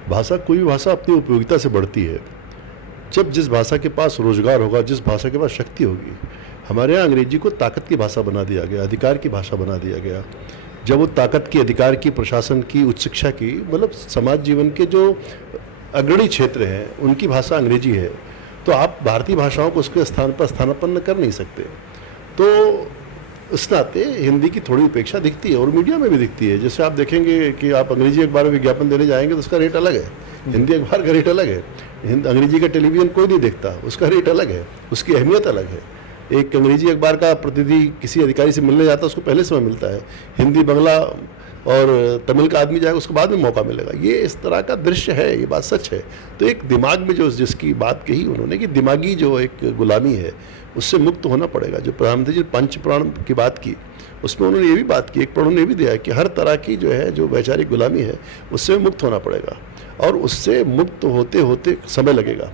भाषा, कोई भी भाषा अपनी उपयोगिता से बढ़ती है। जब जिस भाषा के पास रोजगार होगा, जिस भाषा के पास शक्ति होगी, हमारे यहाँ अंग्रेजी को ताकत की भाषा बना दिया गया, अधिकार की भाषा बना दिया गया। जब वो ताकत की, अधिकार की, प्रशासन की, उच्च शिक्षा की, मतलब समाज जीवन के जो अग्रणी क्षेत्र हैं, उनकी भाषा अंग्रेजी है, तो आप भारतीय भाषाओं को उसके स्थान पर स्थानापन्न कर नहीं सकते। तो इस नाते हिंदी की थोड़ी उपेक्षा दिखती है, और मीडिया में भी दिखती है। जैसे आप देखेंगे कि आप अंग्रेजी अखबार में विज्ञापन देने जाएंगे तो उसका रेट अलग है, हिंदी अखबार का रेट अलग है। अंग्रेजी का टेलीविज़न कोई नहीं देखता, उसका रेट अलग है, उसकी अहमियत अलग है। एक अंग्रेजी अखबार का प्रतिनिधि किसी अधिकारी से मिलने जाता है, उसको पहले समय मिलता है। हिंदी, बांग्ला और तमिल का आदमी जाएगा, उसको बाद में मौका मिलेगा। ये इस तरह का दृश्य है, ये बात सच है। तो एक दिमाग में जो जिसकी बात कही उन्होंने कि दिमागी जो एक गुलामी है, उससे मुक्त होना पड़ेगा। जो प्रधानमंत्री जी पंच प्राण की बात की, उसमें उन्होंने ये भी बात की, एक प्रण उन्होंने भी दिया कि हर तरह की जो है, जो वैचारिक गुलामी है, उससे मुक्त होना पड़ेगा, और उससे मुक्त होते होते समय लगेगा।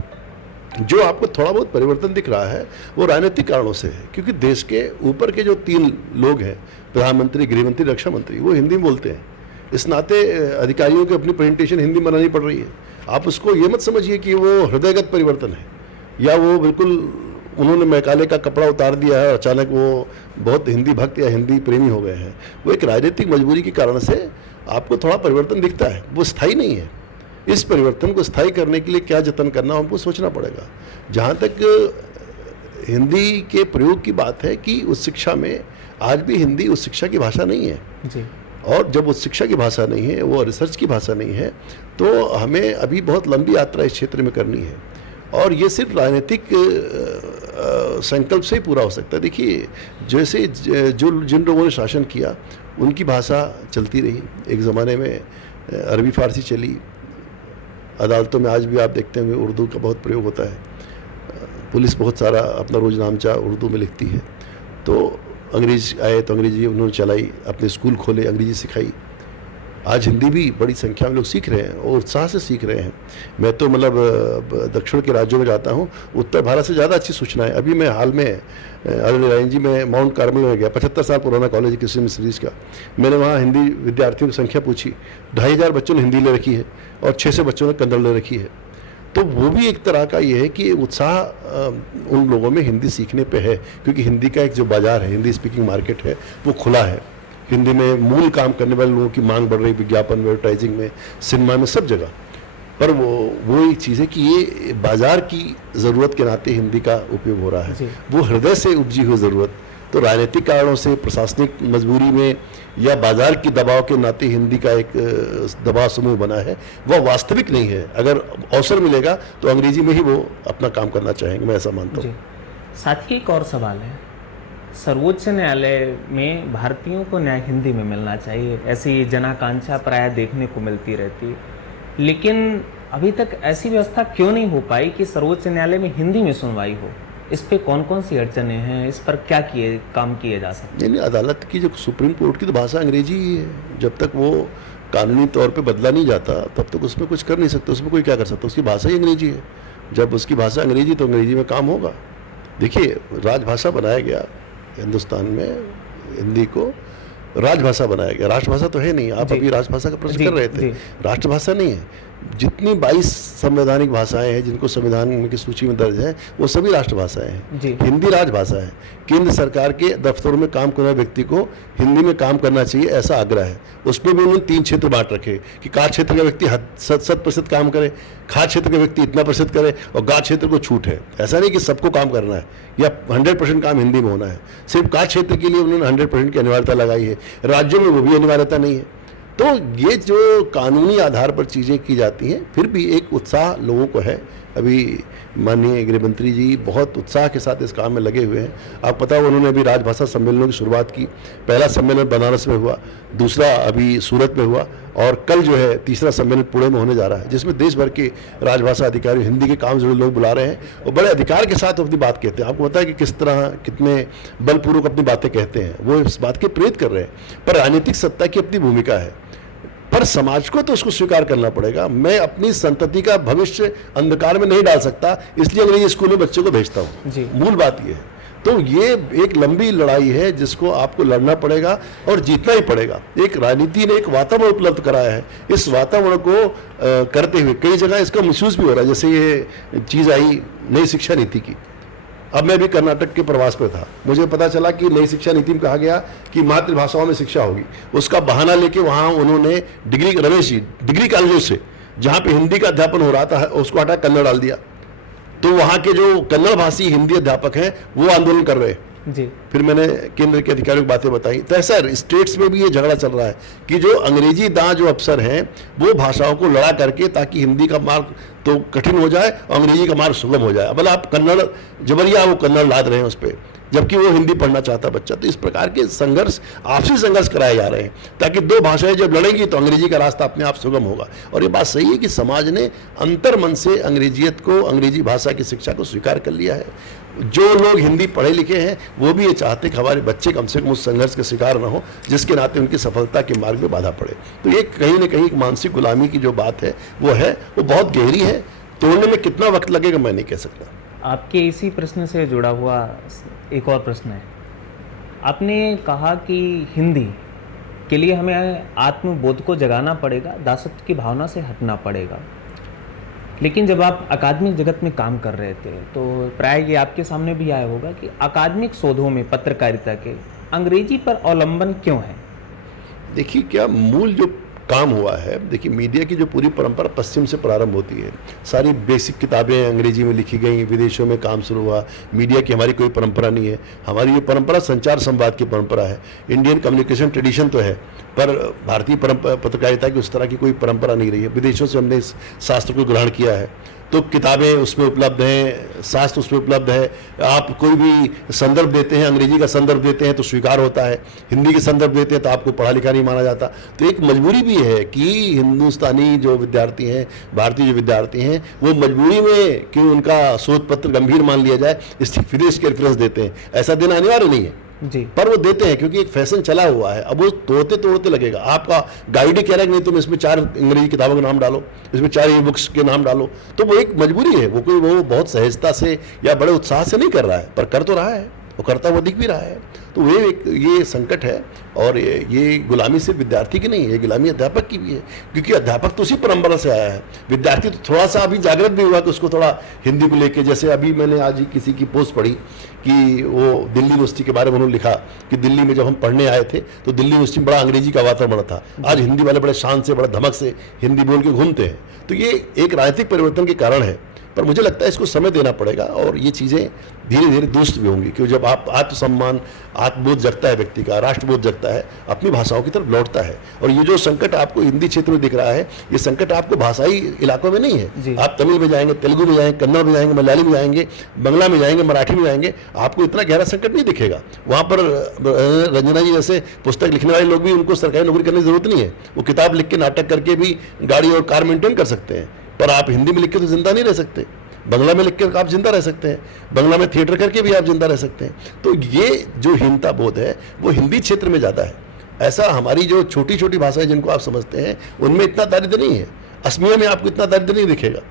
जो आपको थोड़ा बहुत परिवर्तन दिख रहा है वो राजनीतिक कारणों से है, क्योंकि देश के ऊपर के जो 3 लोग हैं, प्रधानमंत्री, गृहमंत्री, रक्षा मंत्री, वो हिंदी में बोलते हैं। इस नाते अधिकारियों की अपनी प्रेजेंटेशन हिंदी में बनानी पड़ रही है। आप उसको ये मत समझिए कि वो हृदयगत परिवर्तन है, या वो बिल्कुल उन्होंने मैकाले का कपड़ा उतार दिया है और अचानक वो बहुत हिंदी भक्त या हिंदी प्रेमी हो गए हैं। वो एक राजनीतिक मजबूरी के कारण से आपको थोड़ा परिवर्तन दिखता है, वो स्थायी नहीं है। इस परिवर्तन को स्थायी करने के लिए क्या जतन करना, हमको सोचना पड़ेगा। जहाँ तक हिंदी के प्रयोग की बात है कि उस शिक्षा में आज भी हिंदी उस शिक्षा की भाषा नहीं है जी। और जब उस शिक्षा की भाषा नहीं है, वो रिसर्च की भाषा नहीं है, तो हमें अभी बहुत लंबी यात्रा इस क्षेत्र में करनी है, और ये सिर्फ राजनीतिक संकल्प से ही पूरा हो सकता है। देखिए, जैसे जिन लोगों ने शासन किया उनकी भाषा चलती रही। एक ज़माने में अरबी फ़ारसी चली, अदालतों में आज भी आप देखते होंगे उर्दू का बहुत प्रयोग होता है। पुलिस बहुत सारा अपना रोजनामचा उर्दू में लिखती है। तो अंग्रेज आए तो अंग्रेजी उन्होंने चलाई, अपने स्कूल खोले, अंग्रेजी सिखाई। आज हिंदी भी बड़ी संख्या में लोग सीख रहे हैं और उत्साह से सीख रहे हैं। मैं तो मतलब दक्षिण के राज्यों में जाता हूँ, उत्तर भारत से ज़्यादा अच्छी सूचनाएं। अभी मैं हाल में नारायण जी में माउंट कार्मल में गया, 75 साल पुराना कॉलेज है कृषि मिस्ट्रीज का। मैंने वहाँ हिंदी विद्यार्थियों की संख्या पूछी, 2500 बच्चों ने हिंदी ले रखी है और 600 बच्चों ने कन्नड़ ले रखी है। तो वो भी एक तरह का ये है कि उत्साह उन लोगों में हिंदी सीखने पे है, क्योंकि हिंदी का एक जो बाज़ार है, हिंदी स्पीकिंग मार्केट है, वो खुला है। हिंदी में मूल काम करने वाले लोगों की मांग बढ़ रही, विज्ञापन में, एडवर्टाइजिंग में, सिनेमा में, सब जगह। पर वो एक चीज़ है कि ये बाज़ार की ज़रूरत के नाते हिंदी का उपयोग हो रहा है, वो हृदय से उपजी हुई ज़रूरत। तो राजनीतिक कारणों से, प्रशासनिक मजबूरी में या बाजार की दबाव के नाते हिंदी का एक दबाव समूह बना है, वह वास्तविक नहीं है। अगर अवसर मिलेगा तो अंग्रेजी में ही वो अपना काम करना चाहेंगे, मैं ऐसा मानता हूँ। साथ ही एक और सवाल है, सर्वोच्च न्यायालय में भारतीयों को न्याय हिंदी में मिलना चाहिए, ऐसी जनाकांक्षा प्राय देखने को मिलती रहती है, लेकिन अभी तक ऐसी व्यवस्था क्यों नहीं हो पाई कि सर्वोच्च न्यायालय में हिंदी में सुनवाई हो? इस पे कौन कौन सी अड़चनें हैं, इस पर क्या काम किए जा सकते हैं? नहीं, अदालत की जो सुप्रीम कोर्ट की तो भाषा अंग्रेजी ही है। जब तक वो कानूनी तौर पे बदला नहीं जाता तब तक उसमें कुछ कर नहीं सकते, उसमें कोई क्या कर सकता, उसकी भाषा ही अंग्रेजी है। जब उसकी भाषा अंग्रेजी तो अंग्रेजी में काम होगा। देखिए, राजभाषा बनाया गया हिंदुस्तान में, हिंदी को राजभाषा बनाया गया। राष्ट्रभाषा तो है नहीं। आप अभी राजभाषा का प्रश्न कर रहे थे, राष्ट्रभाषा नहीं है। जितनी 22 संवैधानिक भाषाएं हैं जिनको संविधान की सूची में दर्ज है, वो सभी राष्ट्रभाषाएं हैं। जी। हिंदी राजभाषा है। केंद्र सरकार के दफ्तरों में काम करने वाले व्यक्ति को हिंदी में काम करना चाहिए, ऐसा आग्रह है। उसमें भी उन्होंने 3 क्षेत्र बांट रखे कि कार्य क्षेत्र का व्यक्ति 100% काम करे, खाद्य क्षेत्र का व्यक्ति इतना % करे और गाँव क्षेत्र को छूट है। ऐसा नहीं कि सबको काम करना है या 100% काम हिंदी में होना है। सिर्फ कार्य क्षेत्र के लिए उन्होंने 100% की अनिवार्यता लगाई है। राज्यों में वो भी अनिवार्यता नहीं है। तो ये जो कानूनी आधार पर चीज़ें की जाती हैं, फिर भी एक उत्साह लोगों को है। अभी माननीय गृह मंत्री जी बहुत उत्साह के साथ इस काम में लगे हुए हैं। आप पता हो, उन्होंने अभी राजभाषा सम्मेलनों की शुरुआत की। पहला सम्मेलन बनारस में हुआ, दूसरा अभी सूरत में हुआ और कल जो है तीसरा सम्मेलन पुणे में होने जा रहा है, जिसमें देश भर के राजभाषा अधिकारी, हिंदी के काम से जुड़े लोग बुला रहे हैं और बड़े अधिकार के साथ अपनी बात कहते हैं। आपको पता है कि किस तरह कितने बलपूर्वक अपनी बातें कहते हैं, वो इस बात के प्रेरित कर रहे हैं। पर राजनीतिक सत्ता की अपनी भूमिका है, पर समाज को तो उसको स्वीकार करना पड़ेगा। मैं अपनी संतति का भविष्य अंधकार में नहीं डाल सकता, इसलिए अंग्रेजी स्कूल में बच्चों को भेजता हूँ। मूल बात ये है। तो ये एक लंबी लड़ाई है जिसको आपको लड़ना पड़ेगा और जीतना ही पड़ेगा। एक राजनीति ने एक वातावरण उपलब्ध कराया है, इस वातावरण को करते हुए कई जगह इसका मिसयूज भी हो रहा है। जैसे ये चीज़ आई नई शिक्षा नीति की, अब मैं भी कर्नाटक के प्रवास पर था, मुझे पता चला कि नई शिक्षा नीति में कहा गया कि मातृभाषाओं में शिक्षा होगी। उसका बहाना लेके वहाँ उन्होंने डिग्री कॉलेजों से जहाँ पे हिंदी का अध्यापन हो रहा था उसको हटा कन्नड़ डाल दिया। तो वहाँ के जो कन्नड़ भाषी हिंदी अध्यापक हैं वो आंदोलन कर रहे हैं। जी। फिर मैंने केंद्र के अधिकारियों को बातें बताई। तो ऐसा स्टेट्स में भी ये झगड़ा चल रहा है कि जो अंग्रेजी दां जो अफसर हैं वो भाषाओं को लड़ा करके ताकि हिंदी का मार्ग तो कठिन हो जाए और अंग्रेजी का मार्ग सुगम हो जाए। अब आप कन्नड़ जबरिया वो कन्नड़ लाद रहे हैं उस पर, जबकि वो हिंदी पढ़ना चाहता बच्चा। तो इस प्रकार के संघर्ष, आपसी संघर्ष कराए जा रहे हैं ताकि 2 भाषाएं जब लड़ेंगी तो अंग्रेजी का रास्ता अपने आप सुगम होगा। और ये बात सही है कि समाज ने अंतर्मन से अंग्रेजियत को, अंग्रेजी भाषा की शिक्षा को स्वीकार कर लिया है। जो लोग हिंदी पढ़े लिखे हैं वो भी ये चाहते कि हमारे बच्चे कम से कम उस संघर्ष के शिकार न हो जिसके नाते उनकी सफलता के मार्ग में बाधा पड़े। तो ये कहीं ना कहीं एक मानसिक गुलामी की जो बात है वो बहुत गहरी है। तोड़ने में कितना वक्त लगेगा मैं नहीं कह सकता। आपके इसी प्रश्न से जुड़ा हुआ एक और प्रश्न है। आपने कहा कि हिंदी के लिए हमें आत्मबोध को जगाना पड़ेगा, दासत्व की भावना से हटना पड़ेगा। लेकिन जब आप अकादमिक जगत में काम कर रहे थे तो प्राय ये आपके सामने भी आया होगा कि अकादमिक शोधों में पत्रकारिता के अंग्रेजी पर अवलंबन क्यों है? देखिए, क्या मूल जो काम हुआ है, देखिए मीडिया की जो पूरी परंपरा पश्चिम से प्रारंभ होती है। सारी बेसिक किताबें अंग्रेजी में लिखी गई, विदेशों में काम शुरू हुआ। मीडिया की हमारी कोई परंपरा नहीं है। हमारी ये परंपरा संचार संवाद की परंपरा है। इंडियन कम्युनिकेशन ट्रेडिशन तो है, पर भारतीय पत्रकारिता की उस तरह की कोई परंपरा नहीं रही है। विदेशों से हमने इस शास्त्र को ग्रहण किया है, तो किताबें उसमें उपलब्ध हैं, शास्त्र उसमें उपलब्ध है। आप कोई भी संदर्भ देते हैं, अंग्रेजी का संदर्भ देते हैं तो स्वीकार होता है, हिंदी के संदर्भ देते हैं तो आपको पढ़ा लिखा नहीं माना जाता। तो एक मजबूरी भी है कि हिंदुस्तानी जो विद्यार्थी हैं, भारतीय जो विद्यार्थी हैं, वो मजबूरी में कि उनका शोध पत्र गंभीर मान लिया जाए इसलिए विदेश के रेफरेंस देते हैं। ऐसा देना अनिवार्य नहीं है जी, पर वो देते हैं क्योंकि एक फैशन चला हुआ है। अब वो तोड़ते तोड़ते लगेगा। आपका गाइड ही कह रहा है कि नहीं तुम इसमें 4 अंग्रेजी किताबों के नाम डालो, इसमें 4 ई बुक्स के नाम डालो, तो वो एक मजबूरी है। वो बहुत सहजता से या बड़े उत्साह से नहीं कर रहा है, पर कर तो रहा है, वो करता हुआ दिख भी रहा है। तो ये संकट है और ये गुलामी सिर्फ विद्यार्थी की नहीं है, ये गुलामी अध्यापक की भी है, क्योंकि अध्यापक तो उसी परंपरा से आया है। विद्यार्थी तो थोड़ा सा अभी जागृत भी हुआ कि उसको थोड़ा हिंदी को लेके, जैसे अभी मैंने आज ही किसी की पोस्ट पढ़ी कि वो दिल्ली यूनिवर्सिटी के बारे में उन्होंने लिखा कि दिल्ली में जब हम पढ़ने आए थे तो दिल्ली यूनिवर्सिटी में बड़ा अंग्रेजी का वातावरण था, आज हिंदी वाले बड़े शान से, बड़ा धमक से हिंदी बोल के घूमते हैं। तो ये एक राजनीतिक परिवर्तन के कारण है, पर मुझे लगता है इसको समय देना पड़ेगा और ये चीज़ें धीरे धीरे दुरुस्त भी होंगी। क्योंकि जब आप आत्मसम्मान, आत्मबोध जगता है व्यक्ति का, राष्ट्रबोध जगता है, अपनी भाषाओं की तरफ लौटता है। और ये जो संकट आपको हिंदी क्षेत्र में दिख रहा है, ये संकट आपको भाषाई इलाकों में नहीं है। आप तमिल में जाएंगे, तेलुगु में जाएंगे, कन्नड़ में जाएंगे, मलयाली में जाएंगे, बंगला में जाएंगे, मराठी में जाएंगे, आपको इतना गहरा संकट नहीं दिखेगा। वहाँ पर रंजना जी जैसे पुस्तक लिखने वाले लोग भी, उनको सरकारी नौकरी करने की जरूरत नहीं है। वो किताब लिख के, नाटक करके भी गाड़ी और कार मेंटेन कर सकते हैं। पर आप हिंदी में लिख के तो जिंदा नहीं रह सकते, बंगला में लिख कर आप जिंदा रह सकते हैं, बंगला में थिएटर करके भी आप जिंदा रह सकते हैं। तो ये जो हीनता बोध है वो हिंदी क्षेत्र में ज़्यादा है। ऐसा हमारी जो छोटी छोटी भाषाएं जिनको आप समझते हैं उनमें इतना दारिद्र्य नहीं है। असमिया में आपको इतना दारिद्र्य नहीं दिखेगा,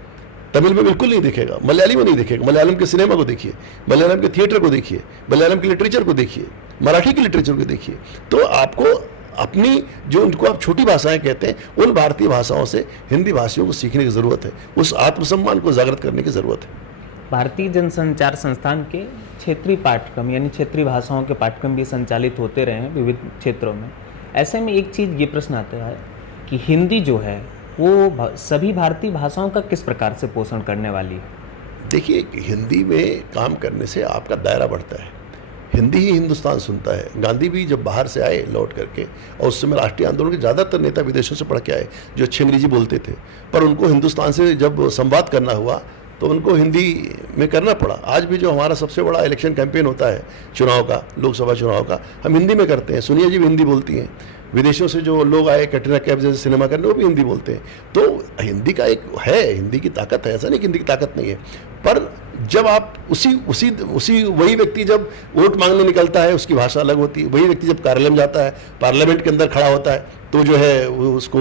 तमिल में बिल्कुल नहीं दिखेगा, मलयाली में नहीं दिखेगा। मलयालम के सिनेमा को देखिए, मलयालम के थिएटर को देखिए, मलयालम के लिटरेचर को देखिए, मराठी के लिटरेचर को देखिए, तो आपको अपनी जो उनको आप छोटी भाषाएं कहते हैं उन भारतीय भाषाओं से हिंदी भाषियों को सीखने की ज़रूरत है, उस आत्मसम्मान को जागृत करने की ज़रूरत है। भारतीय जनसंचार संस्थान के क्षेत्रीय पाठ्यक्रम यानी क्षेत्रीय भाषाओं के पाठ्यक्रम भी संचालित होते रहे हैं विविध क्षेत्रों में। ऐसे में एक चीज़ ये प्रश्न आता है कि हिंदी जो है वो सभी भारतीय भाषाओं का किस प्रकार से पोषण करने वाली है? देखिए, हिंदी में काम करने से आपका दायरा बढ़ता है। हिंदी ही हिंदुस्तान सुनता है। गांधी भी जब बाहर से आए लौट करके, और उस समय राष्ट्रीय आंदोलन के ज़्यादातर नेता विदेशों से पढ़ के आए जो अच्छी अंग्रेजी बोलते थे, पर उनको हिंदुस्तान से जब संवाद करना हुआ तो उनको हिंदी में करना पड़ा। आज भी जो हमारा सबसे बड़ा इलेक्शन कैंपेन होता है चुनाव का, लोकसभा चुनाव का, हम हिंदी में करते हैं। सोनिया जी भी हिंदी बोलती हैं। विदेशों से जो लोग आए कैटरीना कैफ जैसे सिनेमा करने, वो भी हिंदी बोलते हैं। तो हिंदी का एक है, हिंदी की ताकत है, ऐसा नहीं कि हिंदी की ताकत नहीं है। पर जब आप उसी वही व्यक्ति जब वोट मांगने निकलता है उसकी भाषा अलग होती है। वही व्यक्ति जब कार्यालय में जाता है, पार्लियामेंट के अंदर खड़ा होता है, तो जो है उसको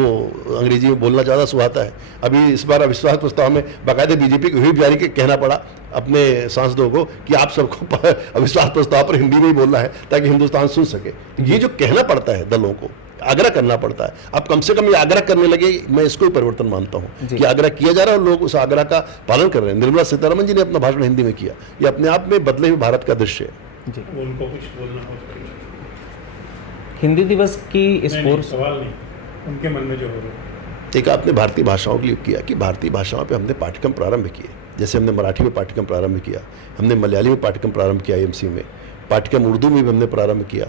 अंग्रेजी में बोलना ज़्यादा सुहाता है। अभी इस बार अविश्वास प्रस्ताव में बाकायदे बीजेपी को व्हिप जारी के कहना पड़ा अपने सांसदों को कि आप सबको अविश्वास प्रस्ताव पर हिंदी में ही बोलना है ताकि हिंदुस्तान सुन सके। ये जो कहना पड़ता है दलों को, आग्रह करना पड़ता है। अब कम से कम ये आग्रह करने लगे, मैं इसको ही परिवर्तन मानता हूँ कि आग्रह किया जा रहा है और लोग उस आग्रह का पालन कर रहे हैं। निर्मला सीतारमण जी ने अपना भाषण हिंदी में किया, ये अपने आप में बदले हुए भारत का दृश्य है। जी, उनको कुछ बोलना हो हिंदी दिवस की इस सवाल नहीं, उनके मन में जो हो रहा। एक आपने भारतीय भाषाओं के लिए किया कि भारतीय भाषाओं पे हमने पाठ्यक्रम प्रारंभ किए। जैसे हमने मराठी में पाठ्यक्रम प्रारंभ किया, हमने मलयाली में पाठ्यक्रम प्रारंभ किया IMC में, पाठ्यक्रम उर्दू में भी हमने प्रारंभ किया,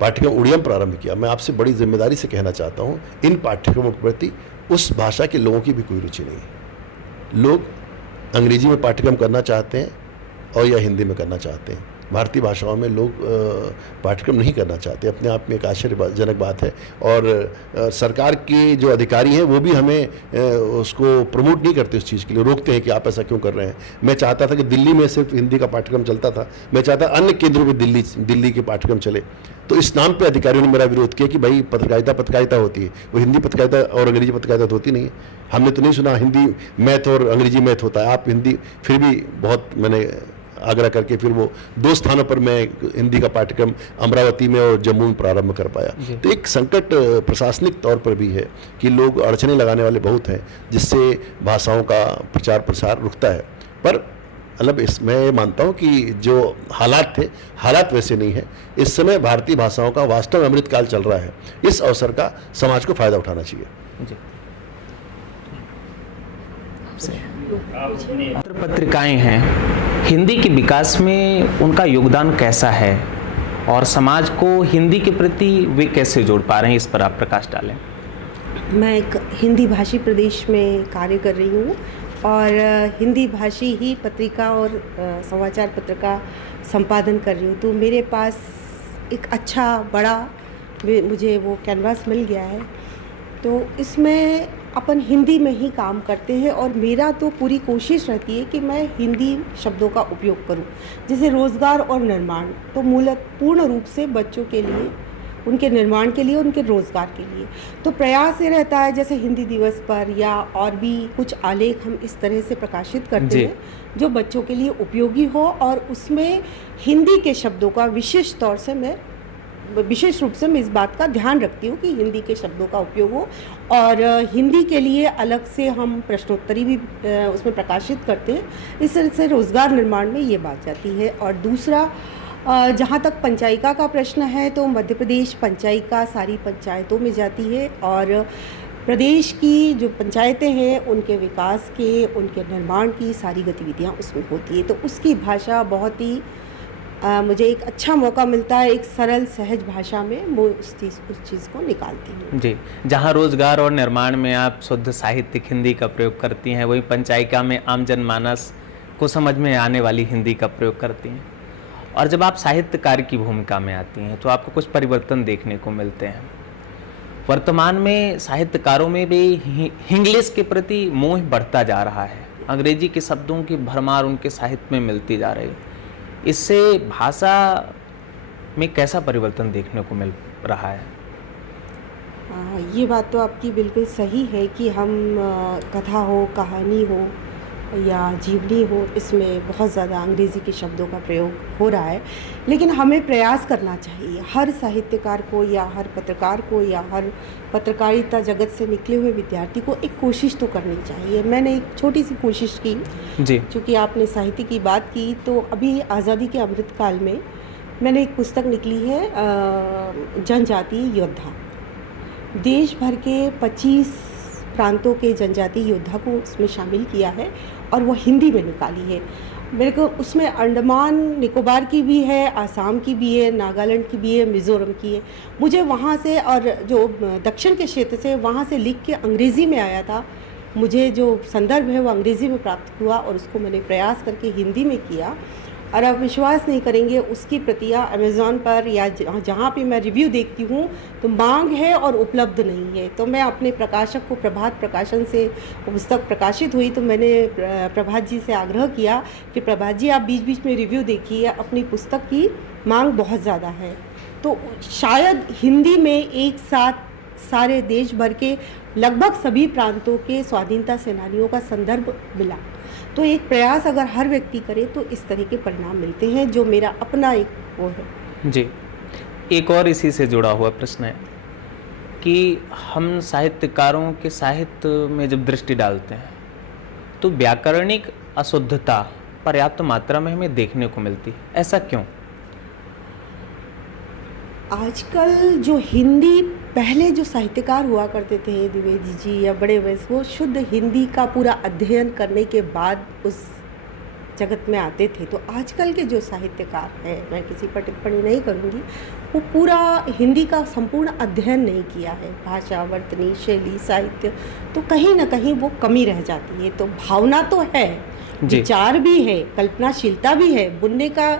पाठ्यक्रम उड़िया में प्रारंभ किया। मैं आपसे बड़ी जिम्मेदारी से कहना चाहता हूँ, इन पाठ्यक्रमों के प्रति उस भाषा के लोगों की भी कोई रुचि नहीं है। लोग अंग्रेजी में पाठ्यक्रम करना चाहते हैं और या हिंदी में करना चाहते हैं। भारतीय भाषाओं में लोग पाठ्यक्रम नहीं करना चाहते। अपने आप में एक आश्चर्यजनक बात है। और सरकार के जो अधिकारी हैं वो भी हमें उसको प्रमोट नहीं करते, उस चीज़ के लिए रोकते हैं कि आप ऐसा क्यों कर रहे हैं। मैं चाहता था कि दिल्ली में सिर्फ हिंदी का पाठ्यक्रम चलता था, मैं चाहता अन्य केंद्रों में दिल्ली के पाठ्यक्रम चले। तो इस नाम पे अधिकारियों ने मेरा विरोध किया कि भाई पत्रकारिता होती है, वो हिंदी पत्रकारिता और अंग्रेजी पत्रकारिता होती नहीं है। हमने तो नहीं सुना हिंदी मैथ और अंग्रेजी मैथ होता है। आप हिंदी, फिर भी बहुत मैंने आग्रह करके फिर वो 2 स्थानों पर मैं हिंदी का पाठ्यक्रम अमरावती में और जम्मू में प्रारंभ कर पाया। तो एक संकट प्रशासनिक तौर पर भी है कि लोग अड़चने लगाने वाले बहुत हैं, जिससे भाषाओं का प्रचार प्रसार रुकता है। पर मतलब इसमें मैं मानता हूँ कि जो हालात थे, हालात वैसे नहीं है। इस समय भारतीय भाषाओं का वास्तव में अमृतकाल चल रहा है। इस अवसर का समाज को फायदा उठाना चाहिए। जी, पत्र पत्रिकाएं हैं, हिंदी के विकास में उनका योगदान कैसा है और समाज को हिंदी के प्रति वे कैसे जोड़ पा रहे हैं, इस पर आप प्रकाश डालें। मैं एक हिंदी भाषी प्रदेश में कार्य कर रही हूँ और हिंदी भाषी ही पत्रिका और समाचार पत्र का संपादन कर रही हूँ। तो मेरे पास एक अच्छा बड़ा मुझे वो कैनवास मिल गया है। तो इसमें अपन हिंदी में ही काम करते हैं और मेरा तो पूरी कोशिश रहती है कि मैं हिंदी शब्दों का उपयोग करूं। जैसे रोज़गार और निर्माण, तो मूलतः पूर्ण रूप से बच्चों के लिए, उनके निर्माण के लिए, उनके रोज़गार के लिए। तो प्रयास ये रहता है जैसे हिंदी दिवस पर या और भी कुछ आलेख हम इस तरह से प्रकाशित करते हैं जो बच्चों के लिए उपयोगी हो, और उसमें हिंदी के शब्दों का विशेष तौर से विशेष रूप से मैं इस बात का ध्यान रखती हूँ कि हिंदी के शब्दों का उपयोग हो। और हिंदी के लिए अलग से हम प्रश्नोत्तरी भी उसमें प्रकाशित करते हैं। इस तरह से रोज़गार निर्माण में ये बात जाती है। और दूसरा, जहाँ तक पंचायिका का प्रश्न है, तो मध्य प्रदेश पंचायिका सारी पंचायतों में जाती है और प्रदेश की जो पंचायतें हैं उनके विकास के, उनके निर्माण की सारी गतिविधियाँ उसमें होती है। तो उसकी भाषा बहुत ही मुझे एक अच्छा मौका मिलता है, एक सरल सहज भाषा में वो उस चीज़ को निकालती हूँ। जी, जहाँ रोजगार और निर्माण में आप शुद्ध साहित्यिक हिंदी का प्रयोग करती हैं, वहीं पंचायिका में आम जनमानस को समझ में आने वाली हिंदी का प्रयोग करती हैं। और जब आप साहित्यकार की भूमिका में आती हैं तो आपको कुछ परिवर्तन देखने को मिलते हैं। वर्तमान में साहित्यकारों में भी इंग्लिश के प्रति मोह बढ़ता जा रहा है, अंग्रेजी के शब्दों की भरमार उनके साहित्य में मिलती जा रही है। इससे भाषा में कैसा परिवर्तन देखने को मिल रहा है? ये बात तो आपकी बिल्कुल सही है कि हम कथा हो, कहानी हो या जीवनी हो, इसमें बहुत ज़्यादा अंग्रेज़ी के शब्दों का प्रयोग हो रहा है, लेकिन हमें प्रयास करना चाहिए। हर साहित्यकार को या हर पत्रकार को या हर पत्रकारिता जगत से निकले हुए विद्यार्थी को एक कोशिश तो करनी चाहिए। मैंने एक छोटी सी कोशिश की जी चूँकि आपने साहित्य की बात की, तो अभी आज़ादी के अमृतकाल में मैंने एक पुस्तक निकली है जनजातीय योद्धा। देश भर के 25 प्रांतों के जनजातीय योद्धा को उसमें शामिल किया है और वो हिंदी में निकाली है। मेरे को उसमें अंडमान निकोबार की भी है, आसाम की भी है, नागालैंड की भी है, मिज़ोरम की है। मुझे वहाँ से और जो दक्षिण के क्षेत्र से वहाँ से लिख के अंग्रेज़ी में आया था। मुझे जो संदर्भ है वो अंग्रेज़ी में प्राप्त हुआ और उसको मैंने प्रयास करके हिंदी में किया और आप विश्वास नहीं करेंगे, उसकी प्रतियां अमेज़ॉन पर या जहाँ पे मैं रिव्यू देखती हूँ तो मांग है और उपलब्ध नहीं है। तो मैं अपने प्रकाशक को, प्रभात प्रकाशन से पुस्तक प्रकाशित हुई, तो मैंने प्रभात जी से आग्रह किया कि प्रभात जी आप बीच बीच में रिव्यू देखिए, अपनी पुस्तक की मांग बहुत ज़्यादा है। तो शायद हिंदी में एक साथ सारे देश भर के लगभग सभी प्रांतों के स्वाधीनता सेनानियों का संदर्भ मिला। तो एक प्रयास अगर हर व्यक्ति करे तो इस तरह के परिणाम मिलते हैं, जो मेरा अपना एक वो है। जी, एक और इसी से जुड़ा हुआ प्रश्न है कि हम साहित्यकारों के साहित्य में जब दृष्टि डालते हैं तो व्याकरणिक अशुद्धता पर्याप्त मात्रा में हमें देखने को मिलती है, ऐसा क्यों? आजकल जो हिंदी, पहले जो साहित्यकार हुआ करते थे द्विवेदी जी या बड़े वैसे, वो शुद्ध हिंदी का पूरा अध्ययन करने के बाद उस जगत में आते थे। तो आजकल के जो साहित्यकार हैं, मैं किसी पर टिप्पणी नहीं करूँगी, वो पूरा हिंदी का संपूर्ण अध्ययन नहीं किया है। भाषा, वर्तनी, शैली, साहित्य, तो कहीं ना कहीं वो कमी रह जाती है। तो भावना तो है, विचार भी है, कल्पनाशीलता भी है, बुनने का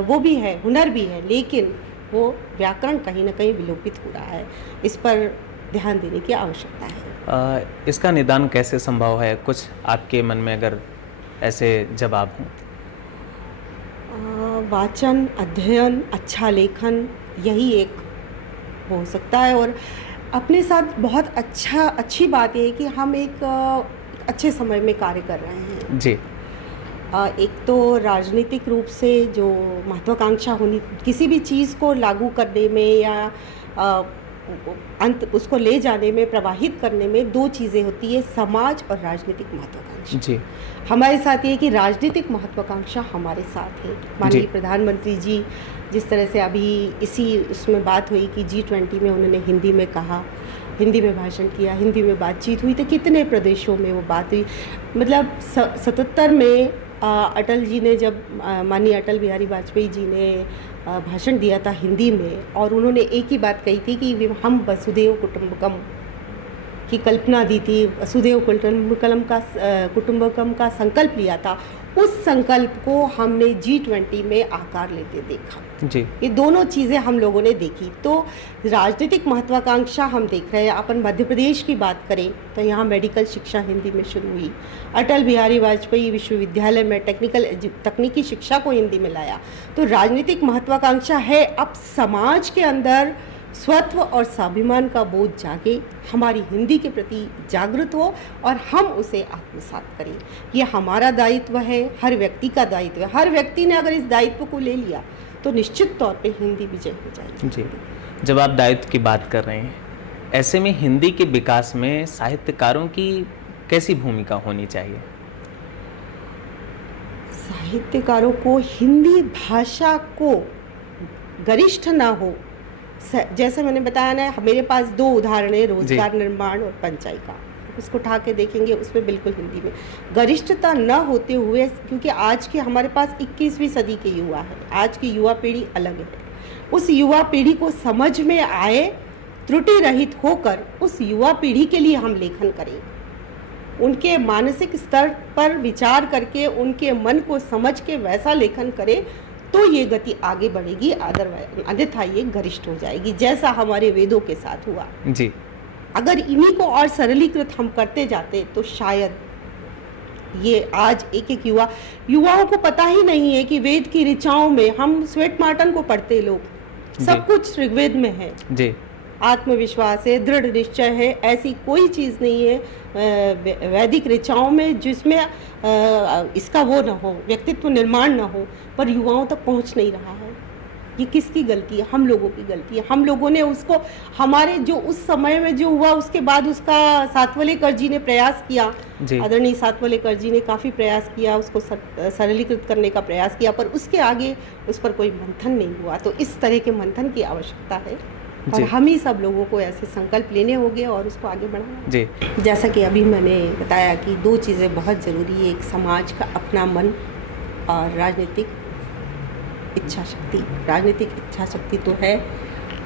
वो भी है, हुनर भी है, लेकिन वो व्याकरण कहीं ना कहीं विलोपित हो रहा है। इस पर ध्यान देने की आवश्यकता है। इसका निदान कैसे संभव है? कुछ आपके मन में अगर ऐसे जवाब हों। वाचन, अध्ययन, अच्छा लेखन, यही एक हो सकता है। और अपने साथ बहुत अच्छी बात यह है कि हम एक अच्छे समय में कार्य कर रहे हैं जी। एक तो राजनीतिक रूप से जो महत्वाकांक्षा होनी, किसी भी चीज़ को लागू करने में या अंत उसको ले जाने में, प्रवाहित करने में दो चीज़ें होती है, समाज और राजनीतिक महत्वाकांक्षा। जी। हमारे साथ ये कि राजनीतिक महत्वाकांक्षा हमारे साथ है। माननीय प्रधानमंत्री जी जिस तरह से अभी इसी उसमें बात हुई कि G20 में उन्होंने हिंदी में कहा, हिंदी में भाषण किया, हिंदी में बातचीत हुई, तो कितने प्रदेशों में वो बात हुई। मतलब 77 में अटल जी ने, जब माननीय अटल बिहारी वाजपेयी जी ने भाषण दिया था हिंदी में, और उन्होंने एक ही बात कही थी कि हम वसुधैव कुटुंबकम की कल्पना दी थी, वसुधैव कुटुंबकम का संकल्प लिया था। उस संकल्प को हमने G20 में आकार लेते देखा। जी। ये दोनों चीज़ें हम लोगों ने देखी। तो राजनीतिक महत्वाकांक्षा हम देख रहे हैं। अपन मध्य प्रदेश की बात करें तो यहाँ मेडिकल शिक्षा हिंदी में शुरू हुई। अटल बिहारी वाजपेयी विश्वविद्यालय में तकनीकी शिक्षा को हिंदी में लाया। तो राजनीतिक महत्वाकांक्षा है, अब समाज के अंदर स्वत्व और स्वाभिमान का बोझ जागे, हमारी हिंदी के प्रति जागृत हो और हम उसे आत्मसात करें। ये हमारा दायित्व है, हर व्यक्ति का दायित्व है। हर व्यक्ति ने अगर इस दायित्व को ले लिया तो निश्चित तौर पे हिंदी विजय हो जाएगी। जी। जब आप दायित्व की बात कर रहे हैं, ऐसे में हिंदी के विकास में साहित्यकारों की कैसी भूमिका होनी चाहिए? साहित्यकारों को हिंदी भाषा को गरिष्ठ ना हो, जैसे मैंने बताया ना, मेरे पास दो उदाहरण है, रोजगार निर्माण और पंचायत का। उसको उठा के देखेंगे, उसमें बिल्कुल हिंदी में गरिष्ठता न होते हुए, क्योंकि आज के हमारे पास 21वीं सदी के युवा है, आज की युवा पीढ़ी अलग है। उस युवा पीढ़ी को समझ में आए, त्रुटि रहित होकर उस युवा पीढ़ी के लिए हम लेखन करें, उनके मानसिक स्तर पर विचार करके उनके मन को समझ के वैसा लेखन करें, तो ये गति आगे बढ़ेगी। अदरवाइज अन्यथा ये गरिष्ठ हो जाएगी, जैसा हमारे वेदों के साथ हुआ। जी। अगर इन्हीं को और सरलीकृत हम करते जाते तो शायद ये आज एक युवाओं को पता ही नहीं है कि वेद की ऋचाओं में हम स्वेट मार्टन को पढ़ते लोग, सब कुछ ऋग्वेद में है। जी। आत्मविश्वास है, दृढ़ निश्चय है। ऐसी कोई चीज़ नहीं है वैदिक ऋचाओं में जिसमें इसका वो ना हो, व्यक्तित्व निर्माण ना हो, पर युवाओं तक पहुंच नहीं रहा है। ये किसकी गलती है? हम लोगों की गलती है। हम लोगों ने उसको, हमारे जो उस समय में जो हुआ उसके बाद उसका सातवलेकर जी ने प्रयास किया, आदरणीय सातवलेकर जी ने काफ़ी प्रयास किया, उसको सरलीकृत करने का प्रयास किया, पर उसके आगे उस पर कोई मंथन नहीं हुआ। तो इस तरह के मंथन की आवश्यकता है और हम ही सब लोगों को ऐसे संकल्प लेने होंगे और उसको आगे बढ़ाना। जी, जैसा कि अभी मैंने बताया कि दो चीज़ें बहुत ज़रूरी है, एक समाज का अपना मन और राजनीतिक इच्छा शक्ति। राजनीतिक इच्छा शक्ति तो है,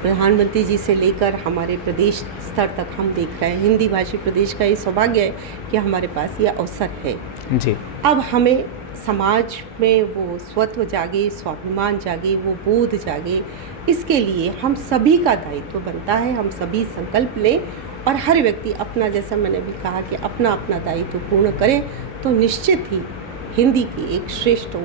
प्रधानमंत्री जी से लेकर हमारे प्रदेश स्तर तक हम देख रहे हैं। हिंदी भाषी प्रदेश का ये सौभाग्य है कि हमारे पास ये अवसर है। जी, अब हमें समाज में वो स्वत्व जागे, स्वाभिमान जागे, वो बोध जागे, इसके लिए हम सभी का दायित्व बनता है। हम सभी संकल्प लें और हर व्यक्ति अपना, जैसा मैंने भी कहा कि अपना अपना दायित्व पूर्ण करें तो निश्चित ही हिंदी की एक श्रेष्ठ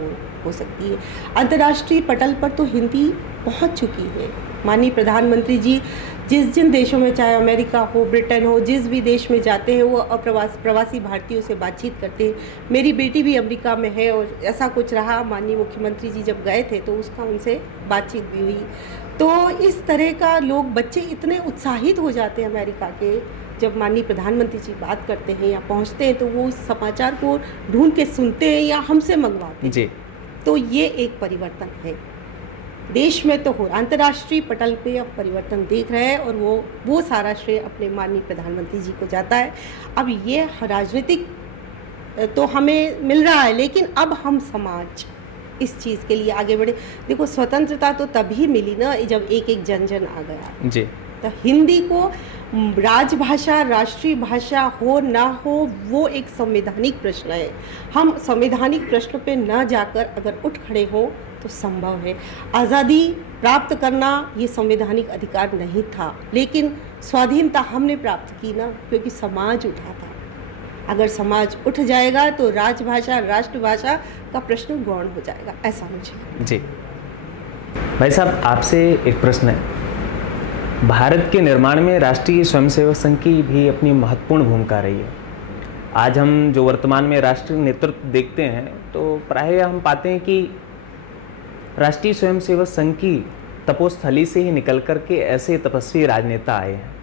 हो सकती है। अंतर्राष्ट्रीय पटल पर तो हिंदी पहुंच चुकी है। माननीय प्रधानमंत्री जी जिन देशों में, चाहे अमेरिका हो, ब्रिटेन हो, जिस भी देश में जाते हैं वो प्रवासी भारतीयों से बातचीत करते हैं। मेरी बेटी भी अमेरिका में है और ऐसा कुछ रहा, माननीय मुख्यमंत्री जी जब गए थे तो उसका उनसे बातचीत भी हुई। तो इस तरह का लोग, बच्चे इतने उत्साहित हो जाते हैं अमेरिका के, जब माननीय प्रधानमंत्री जी बात करते हैं या पहुंचते हैं तो वो उस समाचार को ढूंढ के सुनते हैं या हमसे मंगवाते हैं। जी, तो ये एक परिवर्तन है देश में तो हो, अंतर्राष्ट्रीय पटल पे अब परिवर्तन देख रहे हैं और वो सारा श्रेय अपने माननीय प्रधानमंत्री जी को जाता है। अब ये राजनीतिक तो हमें मिल रहा है, लेकिन अब हम समाज इस चीज़ के लिए आगे बढ़े। देखो, स्वतंत्रता तो तभी मिली ना जब एक एक जन जन आ गया। जी, तो हिंदी को राजभाषा, राष्ट्रीय भाषा हो ना हो, वो एक संवैधानिक प्रश्न है। हम संवैधानिक प्रश्न पे न जाकर अगर उठ खड़े हों तो संभव है। आज़ादी प्राप्त करना ये संवैधानिक अधिकार नहीं था, लेकिन स्वाधीनता हमने प्राप्त की ना, क्योंकि समाज उठा था। अगर समाज उठ जाएगा तो राजभाषा, राष्ट्रभाषा का प्रश्न गौण हो जाएगा, ऐसा मुझे। जी, भाई साहब, आपसे एक प्रश्न है। भारत के निर्माण में राष्ट्रीय स्वयंसेवक संघ की भी अपनी महत्वपूर्ण भूमिका रही है। आज हम जो वर्तमान में राष्ट्रीय नेतृत्व देखते हैं तो प्रायः हम पाते हैं कि राष्ट्रीय स्वयंसेवक संघ की तपोस्थली से ही निकल कर के ऐसे तपस्वी राजनेता आए हैं।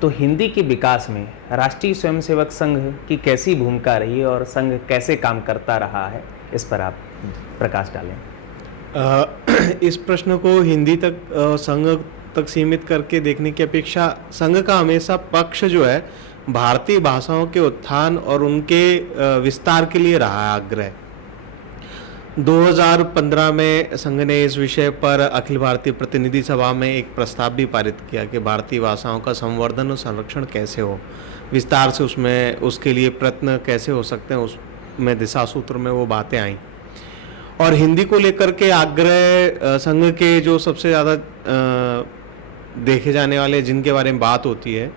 तो हिंदी के विकास में राष्ट्रीय स्वयंसेवक संघ की कैसी भूमिका रही है और संघ कैसे काम करता रहा है, इस पर आप प्रकाश डालें। इस प्रश्न को हिंदी तक, संघ तक सीमित करके देखने की अपेक्षा संघ का हमेशा पक्ष जो है भारतीय भाषाओं के उत्थान और उनके विस्तार के लिए रहा है आग्रह। 2015 में संघ ने इस विषय पर अखिल भारतीय प्रतिनिधि सभा में एक प्रस्ताव भी पारित किया कि भारतीय भाषाओं का संवर्धन और संरक्षण कैसे हो, विस्तार से उसमें उसके लिए प्रयत्न कैसे हो सकते हैं, उसमें दिशा सूत्र में वो बातें आई। और हिंदी को लेकर के आग्रह संघ के जो सबसे ज़्यादा देखे जाने वाले, जिनके बारे में बात होती है,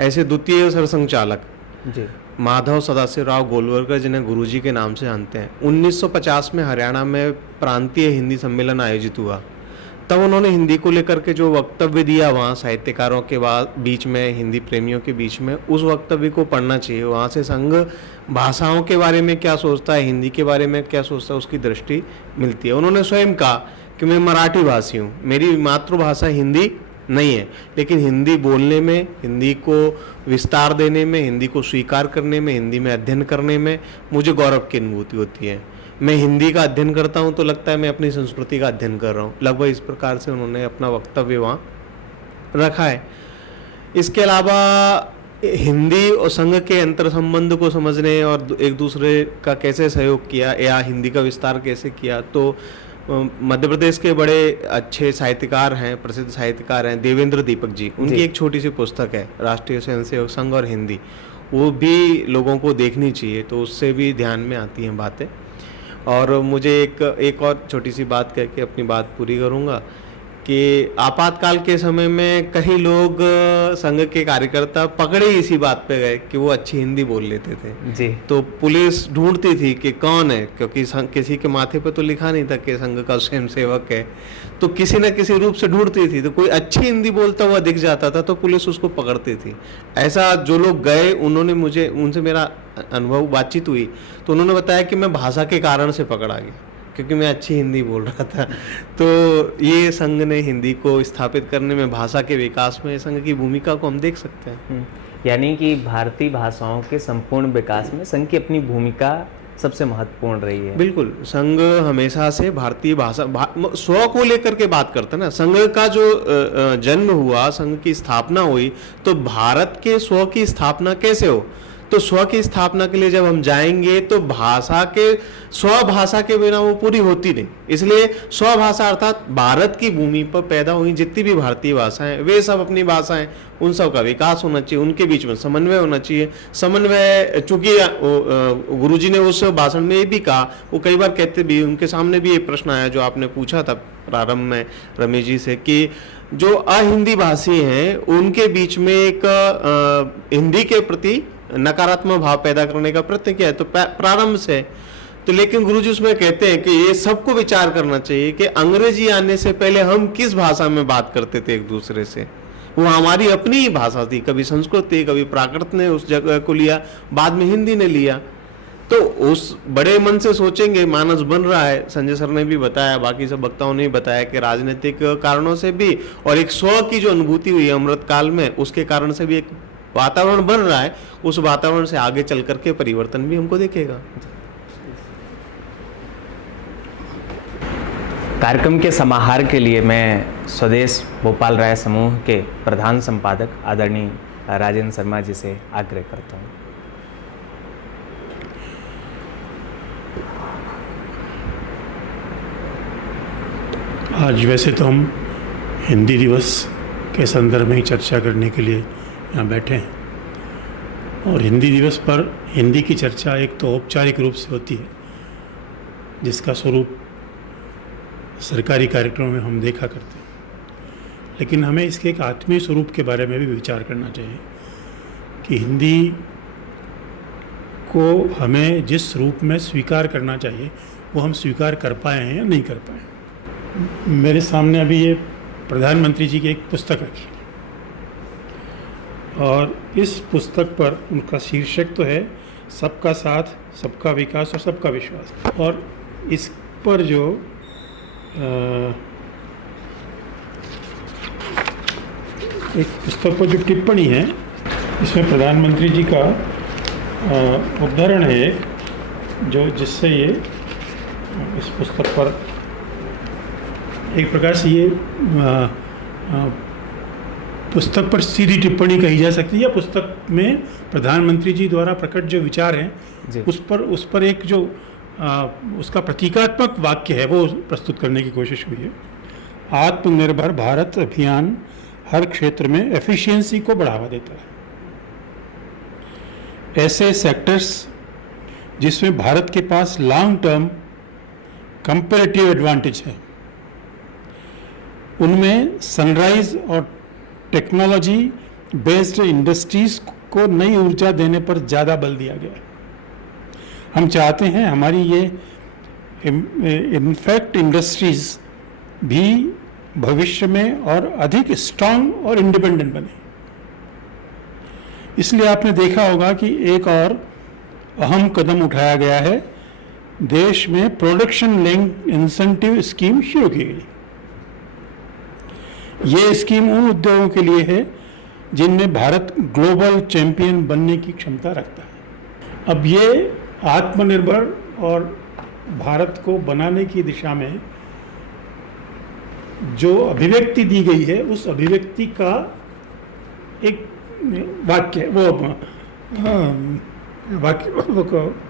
ऐसे द्वितीय सरसंघचालक जी, माधव सदाशिवराव गोलवलकर, जिन्हें गुरुजी के नाम से जानते हैं। 1950 में हरियाणा में प्रांतीय हिंदी सम्मेलन आयोजित हुआ। तब उन्होंने हिंदी को लेकर के जो वक्तव्य दिया वहाँ साहित्यकारों के बीच में, हिंदी प्रेमियों के बीच में, उस वक्तव्य को पढ़ना चाहिए। वहाँ से संघ भाषाओं के बारे में क्या सोचता है, हिंदी के बारे में क्या सोचता है, उसकी दृष्टि मिलती है। उन्होंने स्वयं कहा कि मैं मराठी भाषी हूँ, मेरी मातृभाषा हिंदी नहीं है, लेकिन हिंदी बोलने में, हिंदी को विस्तार देने में, हिंदी को स्वीकार करने में, हिंदी में अध्ययन करने में मुझे गौरव की अनुभूति होती है। मैं हिंदी का अध्ययन करता हूं तो लगता है मैं अपनी संस्कृति का अध्ययन कर रहा हूं। लगभग इस प्रकार से उन्होंने अपना वक्तव्य वहाँ रखा है। इसके अलावा हिंदी और संघ के अंतर संबंध को समझने और एक दूसरे का कैसे सहयोग किया या हिंदी का विस्तार कैसे किया, तो मध्य प्रदेश के बड़े अच्छे साहित्यकार हैं, प्रसिद्ध साहित्यकार हैं देवेंद्र दीपक जी, उनकी एक छोटी सी पुस्तक है राष्ट्रीय स्वयंसेवक संघ और हिंदी, वो भी लोगों को देखनी चाहिए, तो उससे भी ध्यान में आती हैं बातें। और मुझे एक और छोटी सी बात कह के अपनी बात पूरी करूँगा कि आपातकाल के समय में कई लोग संघ के कार्यकर्ता पकड़े इसी बात पे गए कि वो अच्छी हिंदी बोल लेते थे जी, तो पुलिस ढूंढती थी कि कौन है, क्योंकि किसी के माथे पे तो लिखा नहीं था कि संघ का स्वयंसेवक है। तो किसी न किसी रूप से ढूंढती थी, तो कोई अच्छी हिंदी बोलता हुआ दिख जाता था तो पुलिस उसको पकड़ती थी। ऐसा जो लोग गए उन्होंने मुझे, उनसे मेरा अनुभव बातचीत हुई तो उन्होंने बताया कि मैं भाषा के कारण से पकड़ा गया, क्योंकि मैं अच्छी हिंदी बोल रहा था। तो ये संघ ने हिंदी को स्थापित करने में, भाषा के विकास में संघ की भूमिका को हम देख सकते हैं। यानी कि भारतीय भाषाओं के संपूर्ण विकास में संघ की अपनी भूमिका सबसे महत्वपूर्ण रही है। बिल्कुल, संघ हमेशा से भारतीय भाषा स्व को लेकर के बात करते हैं ना। संघ का जो जन्म हुआ, संघ की स्थापना हुई, तो भारत के स्व की स्थापना कैसे हो, तो स्व की स्थापना के लिए जब हम जाएंगे तो भाषा के, स्वभाषा के बिना वो पूरी होती नहीं। इसलिए स्वभाषा अर्थात भारत की भूमि पर पैदा हुई जितनी भी भारतीय भाषाएं, वे सब अपनी भाषाएं, उन सब का विकास होना चाहिए, उनके बीच में समन्वय होना चाहिए। समन्वय, चूंकि गुरुजी ने उस भाषण में ये भी कहा, वो कई बार कहते भी, उनके सामने भी ये प्रश्न आया जो आपने पूछा था प्रारंभ में रमेश जी से, कि जो अहिंदी भाषी हैं उनके बीच में एक हिंदी के प्रति नकारात्मक भाव पैदा करने का प्रयत्न किया है, तो प्रारंभ से। तो लेकिन गुरुजी उसमें कहते हैं कि ये सबको विचार करना चाहिए कि अंग्रेजी आने से पहले हम किस भाषा में बात करते थे एक दूसरे से। वो हमारी अपनी ही भाषा थी, कभी संस्कृत थी, कभी प्राकृत ने उस जगह को लिया, बाद में हिंदी ने लिया। तो उस बड़े मन से सोचेंगे, मानस बन रहा है। संजय सर ने भी बताया, बाकी सब वक्ताओं ने भी बताया कि राजनीतिक कारणों से भी, और एक स्व की जो अनुभूति हुई अमृत काल में, उसके कारण से भी एक वातावरण बन रहा है। उस वातावरण से आगे चल करके परिवर्तन भी हमको दिखेगा। कार्यक्रम के समाहार के लिए मैं स्वदेश भोपाल राय समूह के प्रधान संपादक आदरणीय राजेंद्र शर्मा जी से आग्रह करता हूँ। आज वैसे तो हम हिंदी दिवस के संदर्भ में ही चर्चा करने के लिए यहाँ बैठे हैं, और हिंदी दिवस पर हिंदी की चर्चा एक तो औपचारिक रूप से होती है, जिसका स्वरूप सरकारी कार्यक्रमों में हम देखा करते हैं, लेकिन हमें इसके एक आत्मीय स्वरूप के बारे में भी विचार करना चाहिए कि हिंदी को हमें जिस रूप में स्वीकार करना चाहिए वो हम स्वीकार कर पाए हैं या नहीं कर पाए। मेरे सामने अभी ये प्रधानमंत्री जी की एक पुस्तक रखी, और इस पुस्तक पर उनका शीर्षक तो है सबका साथ, सबका विकास और सबका विश्वास, और इस पर जो एक पुस्तक पर जो टिप्पणी है, इसमें प्रधानमंत्री जी का उद्धरण है, जो जिससे ये इस पुस्तक पर एक प्रकार से ये पुस्तक पर सीधी टिप्पणी कही जा सकती है, या पुस्तक में प्रधानमंत्री जी द्वारा प्रकट जो विचार हैं उस पर एक जो उसका प्रतीकात्मक वाक्य है वो प्रस्तुत करने की कोशिश हुई है। आत्मनिर्भर भारत अभियान हर क्षेत्र में एफिशिएंसी को बढ़ावा देता है। ऐसे सेक्टर्स जिसमें भारत के पास लॉन्ग टर्म कंपैरेटिव एडवांटेज है, उनमें सनराइज और टेक्नोलॉजी बेस्ड इंडस्ट्रीज को नई ऊर्जा देने पर ज़्यादा बल दिया गया है। हम चाहते हैं हमारी ये इनफैक्ट इंडस्ट्रीज भी भविष्य में और अधिक स्ट्रांग और इंडिपेंडेंट बने। इसलिए आपने देखा होगा कि एक और अहम कदम उठाया गया है, देश में प्रोडक्शन लिंक्ड इंसेंटिव स्कीम शुरू की गई। ये स्कीम उन उद्योगों के लिए है जिनमें भारत ग्लोबल चैंपियन बनने की क्षमता रखता है। अब ये आत्मनिर्भर और भारत को बनाने की दिशा में जो अभिव्यक्ति दी गई है, उस अभिव्यक्ति का एक वाक्य, वो वाक्य वो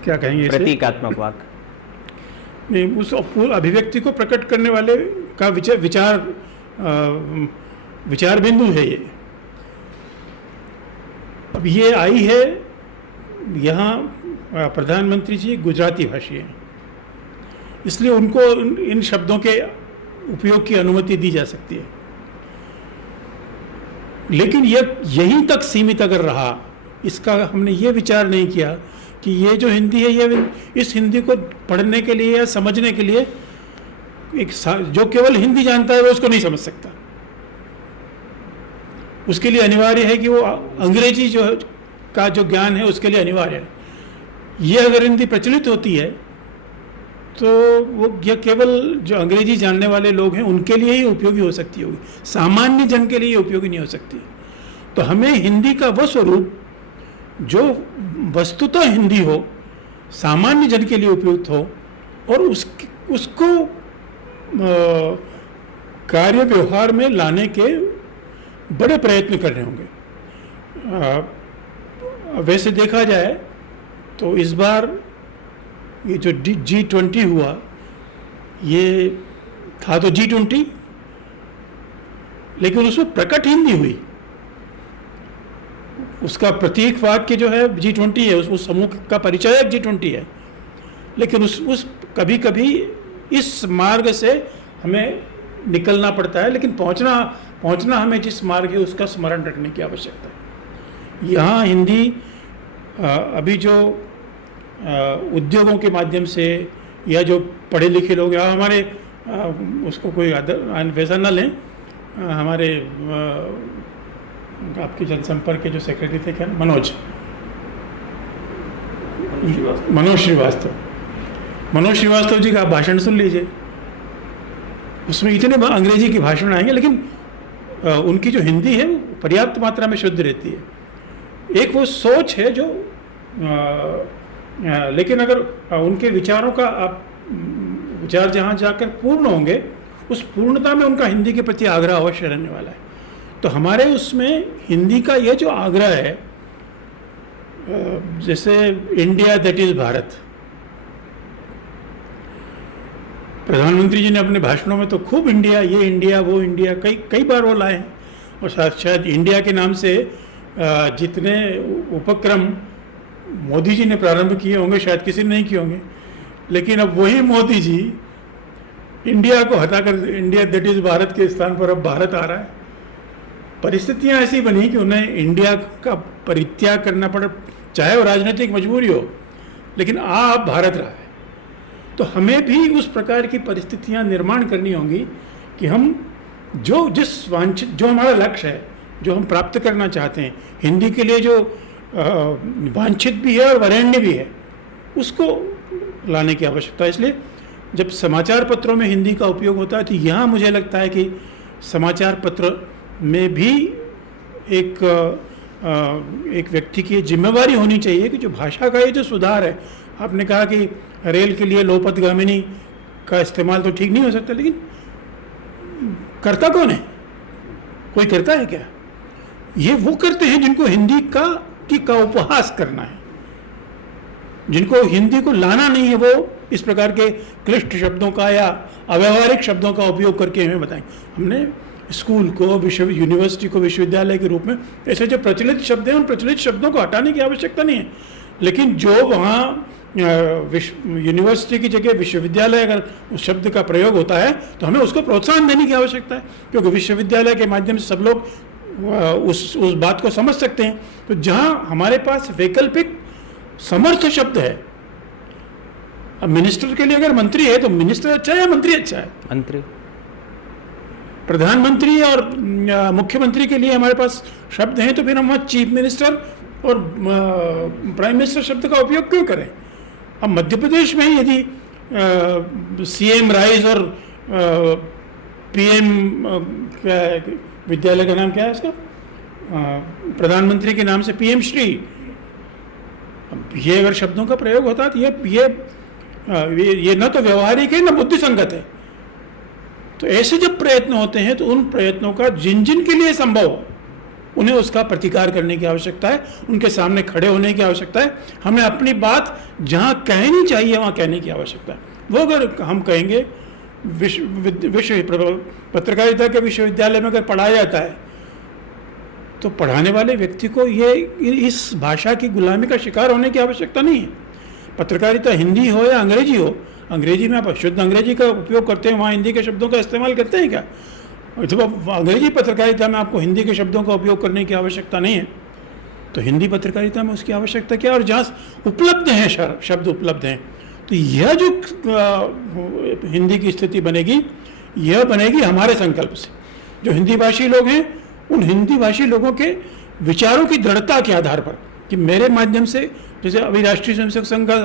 क्या कहेंगे, प्रतीकात्मक वाक्य नहीं, उस अभिव्यक्ति को प्रकट करने वाले का विचार बिंदु है ये। अब ये आई है, यहाँ प्रधानमंत्री जी गुजराती भाषी हैं, इसलिए उनको इन शब्दों के उपयोग की अनुमति दी जा सकती है, लेकिन यहीं तक सीमित अगर रहा, इसका हमने ये विचार नहीं किया कि ये जो हिंदी है, ये इस हिंदी को पढ़ने के लिए या समझने के लिए जो केवल हिंदी जानता है वो उसको नहीं समझ सकता। उसके लिए अनिवार्य है कि वो अंग्रेजी का जो ज्ञान है उसके लिए अनिवार्य है। ये अगर हिंदी प्रचलित होती है तो वो यह केवल जो अंग्रेजी जानने वाले लोग हैं उनके लिए ही उपयोगी हो सकती होगी, सामान्य जन के लिए उपयोगी नहीं हो सकती। तो हमें हिंदी का वो स्वरूप जो वस्तुतः हिंदी हो, सामान्य जन के लिए उपयुक्त हो और उसको कार्य व्यवहार में लाने के बड़े प्रयत्न करने होंगे। वैसे देखा जाए तो इस बार ये जो G20 हुआ, ये था तो G20, लेकिन उसमें प्रकट हिंदी हुई। उसका प्रतीक वाक्य जो है G20 है, उस समूह का परिचय G20 है। लेकिन उस कभी कभी इस मार्ग से हमें निकलना पड़ता है, लेकिन पहुंचना हमें जिस मार्ग है उसका स्मरण रखने की आवश्यकता है। यहाँ हिंदी अभी जो उद्योगों के माध्यम से या जो पढ़े लिखे लोग या हमारे उसको कोई वैसा न लें, हमारे आपके जनसंपर्क के जो सेक्रेटरी थे, क्या मनोज श्रीवास्तव जी का आप भाषण सुन लीजिए। उसमें इतने अंग्रेजी के भाषण आएंगे, लेकिन उनकी जो हिंदी है वो पर्याप्त मात्रा में शुद्ध रहती है। एक वो सोच है जो लेकिन अगर उनके विचारों का आप विचार जहाँ जाकर पूर्ण होंगे, उस पूर्णता में उनका हिंदी के प्रति आग्रह अवश्य रहने वाला है। तो हमारे उसमें हिंदी का ये जो आग्रह है, जैसे इंडिया दैट इज भारत, प्रधानमंत्री जी ने अपने भाषणों में तो खूब इंडिया, ये इंडिया, वो इंडिया कई बार वो लाए हैं। और शायद इंडिया के नाम से जितने उपक्रम मोदी जी ने प्रारंभ किए होंगे शायद किसी ने नहीं किए होंगे, लेकिन अब वही मोदी जी इंडिया को हटाकर इंडिया दैट इज भारत के स्थान पर अब भारत आ रहा है। परिस्थितियां ऐसी बनी कि उन्हें इंडिया का परित्याग करना पड़ा, चाहे वो राजनीतिक मजबूरी हो, लेकिन अब भारत रहा है। तो हमें भी उस प्रकार की परिस्थितियां निर्माण करनी होंगी कि हम जो हमारा लक्ष्य है, जो हम प्राप्त करना चाहते हैं, हिंदी के लिए जो वांछित भी है और वरेण्य भी है, उसको लाने की आवश्यकता है। इसलिए जब समाचार पत्रों में हिंदी का उपयोग होता है तो यहाँ मुझे लगता है कि समाचार पत्र में भी एक व्यक्ति की जिम्मेवारी होनी चाहिए कि जो भाषा का ये जो सुधार है, आपने कहा कि रेल के लिए लोपथगामिनी का इस्तेमाल तो ठीक नहीं हो सकता, लेकिन करता कौन है? कोई करता है क्या? ये वो करते हैं जिनको हिंदी का उपहास करना है, जिनको हिंदी को लाना नहीं है, वो इस प्रकार के क्लिष्ट शब्दों का या अव्यावहारिक शब्दों का उपयोग करके हमें बताएं। हमने स्कूल को, यूनिवर्सिटी को विश्वविद्यालय के रूप में ऐसे जो प्रचलित शब्द हैं, उन प्रचलित शब्दों को हटाने की आवश्यकता नहीं है, लेकिन जो वहाँ यूनिवर्सिटी की जगह विश्वविद्यालय अगर उस शब्द का प्रयोग होता है तो हमें उसको प्रोत्साहन देने की आवश्यकता है, क्योंकि विश्वविद्यालय के माध्यम से सब लोग उस बात को समझ सकते हैं। तो जहाँ हमारे पास वैकल्पिक समर्थ शब्द है, अब मिनिस्टर के लिए अगर मंत्री है तो मिनिस्टर अच्छा है या मंत्री अच्छा है? मंत्री। प्रधानमंत्री और मुख्यमंत्री के लिए हमारे पास शब्द हैं, तो फिर हम वहाँ चीफ मिनिस्टर और प्राइम मिनिस्टर शब्द का उपयोग क्यों करें? अब मध्य प्रदेश में यदि सीएम राइज और पीएम विद्यालय का नाम क्या है इसका, प्रधानमंत्री के नाम से पीएम श्री, ये अगर शब्दों का प्रयोग होता है तो ये न तो व्यवहारिक है न बुद्धि संगत है। तो ऐसे जब प्रयत्न होते हैं तो उन प्रयत्नों का जिन के लिए संभव हो उन्हें उसका प्रतिकार करने की आवश्यकता है, उनके सामने खड़े होने की आवश्यकता है। हमें अपनी बात जहाँ कहनी चाहिए वहाँ कहने की आवश्यकता है। वो अगर हम कहेंगे विश्व पत्रकारिता के विश्वविद्यालय में अगर पढ़ाया जाता है तो पढ़ाने वाले व्यक्ति को ये इस भाषा की गुलामी का शिकार होने की आवश्यकता नहीं है। पत्रकारिता हिंदी हो या अंग्रेजी हो, अंग्रेजी में आप शुद्ध अंग्रेजी का उपयोग करते हैं, वहाँ हिंदी के शब्दों का इस्तेमाल करते हैं क्या? जब अंग्रेजी पत्रकारिता में आपको हिंदी के शब्दों का उपयोग करने की आवश्यकता नहीं है तो हिंदी पत्रकारिता में उसकी आवश्यकता क्या है? और जहाँ उपलब्ध हैं शब्द उपलब्ध हैं तो यह जो हिंदी की स्थिति बनेगी, यह बनेगी हमारे संकल्प से। जो हिंदी भाषी लोग हैं, उन हिंदी भाषी लोगों के विचारों की दृढ़ता के आधार पर कि मेरे माध्यम से, जैसे अभी राष्ट्रीय स्वयंसेवक संघ का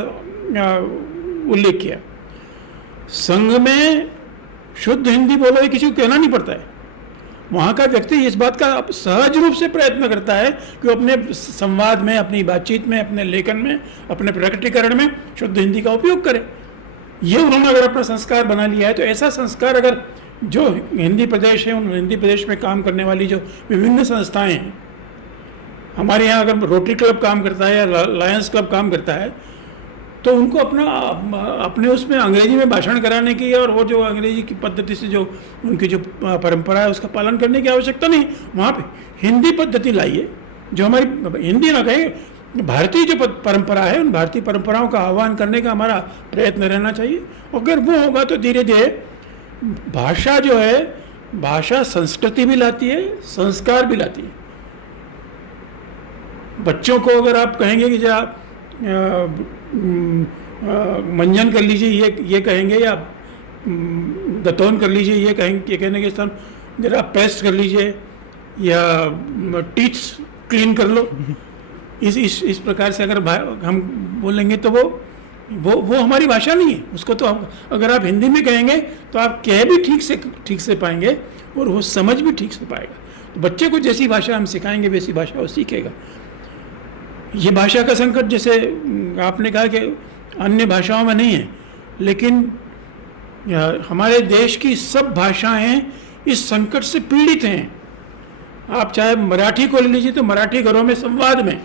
उल्लेख किया, संघ में शुद्ध हिंदी बोलो ये किसी को कहना नहीं पड़ता है। वहाँ का व्यक्ति इस बात का सहज रूप से प्रयत्न करता है कि वो अपने संवाद में, अपनी बातचीत में, अपने लेखन में, अपने प्रकटीकरण में शुद्ध हिंदी का उपयोग करे। ये उन्होंने अगर अपना संस्कार बना लिया है, तो ऐसा संस्कार अगर जो हिंदी प्रदेश है, उन हिंदी प्रदेश में काम करने वाली जो विभिन्न संस्थाएं हैं, हमारे यहाँ अगर रोटरी क्लब काम करता है या लायंस क्लब काम करता है, तो उनको अपने उसमें अंग्रेजी में भाषण कराने की और वो जो अंग्रेजी की पद्धति से जो उनकी जो परंपरा है उसका पालन करने की आवश्यकता नहीं। वहाँ पे हिंदी पद्धति लाइए, जो हमारी हिंदी ना कहे भारतीय जो परंपरा है, उन भारतीय परंपराओं का आह्वान करने का हमारा प्रयत्न रहना चाहिए। अगर वो होगा तो धीरे धीरे भाषा जो है, भाषा संस्कृति भी लाती है, संस्कार भी लाती है। बच्चों को अगर आप कहेंगे कि जरा मंजन कर लीजिए, ये कहेंगे, या दतौन कर लीजिए, ये कहेंगे, ये कहने के स्थान जरा पेस्ट कर लीजिए या टीथ क्लीन कर लो, इस प्रकार से अगर हम बोलेंगे तो वो हमारी भाषा नहीं है। उसको तो हम अगर आप हिंदी में कहेंगे तो आप कह भी ठीक से पाएंगे और वो समझ भी ठीक से पाएगा। तो बच्चे को जैसी भाषा हम सिखाएंगे वैसी भाषा वो सीखेगा। ये भाषा का संकट जैसे आपने कहा कि अन्य भाषाओं में नहीं है, लेकिन हमारे देश की सब भाषाएं इस संकट से पीड़ित हैं। आप चाहे मराठी को ले लीजिए, तो मराठी घरों में संवाद में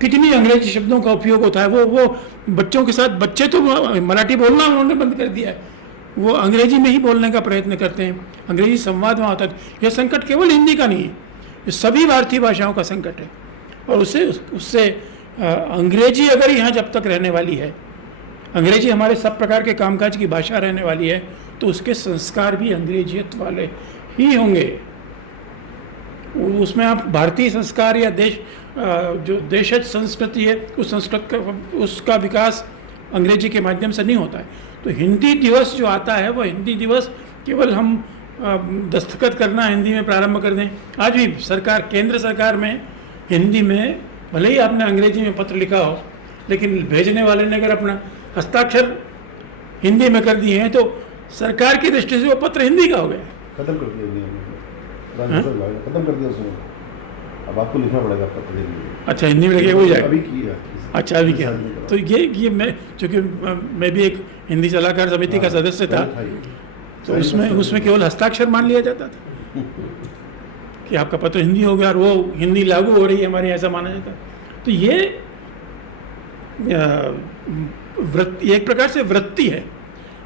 कितनी अंग्रेजी शब्दों का उपयोग होता है। वो बच्चों के साथ, बच्चे तो मराठी बोलना उन्होंने बंद कर दिया है, वो अंग्रेजी में ही बोलने का प्रयत्न करते हैं, अंग्रेजी संवाद वहाँ होता है। यह संकट केवल हिंदी का नहीं है, ये सभी भारतीय भाषाओं का संकट है। और उससे अंग्रेजी अगर यहाँ जब तक रहने वाली है, अंग्रेजी हमारे सब प्रकार के कामकाज की भाषा रहने वाली है, तो उसके संस्कार भी अंग्रेजियत वाले ही होंगे। उसमें आप भारतीय संस्कार या जो देशज संस्कृति है, उस संस्कृत का उसका विकास अंग्रेजी के माध्यम से नहीं होता है। तो हिंदी दिवस जो आता है, वो हिंदी दिवस केवल हम दस्तखत करना हिंदी में प्रारंभ कर दें। आज भी सरकार, केंद्र सरकार में हिंदी में भले ही आपने अंग्रेजी में पत्र लिखा हो, लेकिन भेजने वाले ने अगर अपना हस्ताक्षर हिंदी में कर दिए हैं, तो सरकार की दृष्टि से वो पत्र हिंदी का हो गया। खत्म कर दिया, खत्म कर दिया उसने। अब आपको लिखना पड़ेगा पत्र हिंदी में। अच्छा, हिंदी में लिखे हो जाए। अभी किया। अच्छा, अभी क्या? तो ये मैं, चूँकि मैं भी एक हिंदी सलाहकार समिति का सदस्य था, तो उसमें केवल हस्ताक्षर मान लिया जाता था कि आपका पत्र हिंदी हो गया और वो हिंदी लागू हो रही है हमारे, ऐसा माना जाता है। तो ये एक प्रकार से वृत्ति है,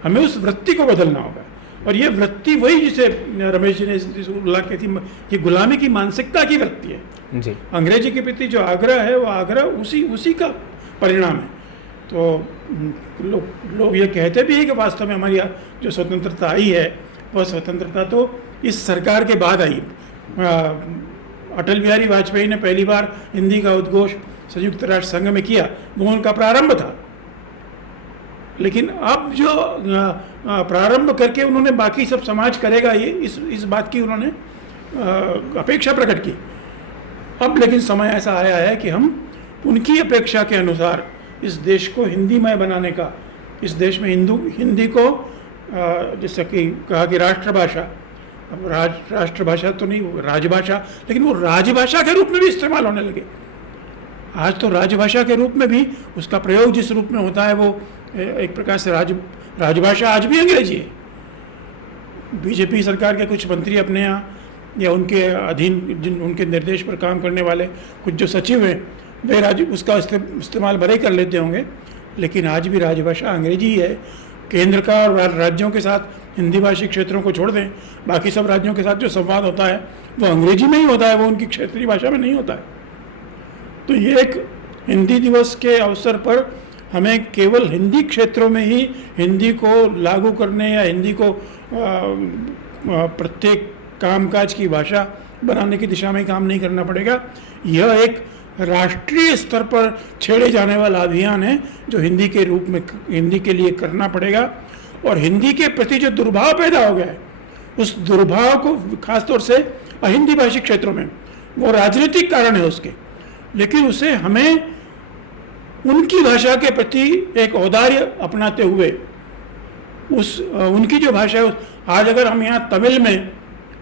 हमें उस वृत्ति को बदलना होगा। और ये वृत्ति वही, जिसे रमेश जी ने उल्लेख की थी, ये गुलामी की मानसिकता की वृत्ति है जी। अंग्रेजी के प्रति जो आग्रह है, वो आग्रह उसी का परिणाम है। तो लोग ये कहते भी हैं कि वास्तव में हमारी जो स्वतंत्रता आई है, वह स्वतंत्रता तो इस सरकार के बाद आई। अटल बिहारी वाजपेयी ने पहली बार हिंदी का उद्घोष संयुक्त राष्ट्र संघ में किया, वो उनका प्रारंभ था। लेकिन अब जो प्रारंभ करके उन्होंने बाकी सब समाज करेगा, ये इस बात की उन्होंने अपेक्षा प्रकट की। अब लेकिन समय ऐसा आया है कि हम उनकी अपेक्षा के अनुसार इस देश को हिंदीमय बनाने का, इस देश में हिंदी को जैसे कि कहा कि राष्ट्रभाषा, अब राष्ट्रभाषा तो नहीं, वो राजभाषा, लेकिन वो राजभाषा के रूप में भी इस्तेमाल होने लगे। आज तो राजभाषा के रूप में भी उसका प्रयोग जिस रूप में होता है, वो एक प्रकार से राजभाषा आज भी अंग्रेजी है। बीजेपी सरकार के कुछ मंत्री अपने यहाँ या उनके अधीन उनके निर्देश पर काम करने वाले कुछ जो सचिव हैं, वे उसका इस्तेमाल भले ही कर लेते होंगे, लेकिन आज भी राजभाषा अंग्रेजी ही है। केंद्र का और राज्यों के साथ हिंदी भाषी क्षेत्रों को छोड़ दें, बाकी सब राज्यों के साथ जो संवाद होता है वो अंग्रेजी में ही होता है, वो उनकी क्षेत्रीय भाषा में नहीं होता है। तो ये एक हिंदी दिवस के अवसर पर हमें केवल हिंदी क्षेत्रों में ही हिंदी को लागू करने या हिंदी को प्रत्येक कामकाज की भाषा बनाने की दिशा में काम नहीं करना पड़ेगा। यह एक राष्ट्रीय स्तर पर छेड़े जाने वाला अभियान है जो हिंदी के रूप में हिंदी के लिए करना पड़ेगा। और हिंदी के प्रति जो दुर्भाव पैदा हो गया है, उस दुर्भाव को खासतौर से अहिंदी भाषी क्षेत्रों में, वो राजनीतिक कारण है उसके, लेकिन उसे हमें उनकी भाषा के प्रति एक औदार्य अपनाते हुए उनकी जो भाषा है, आज अगर हम यहाँ तमिल में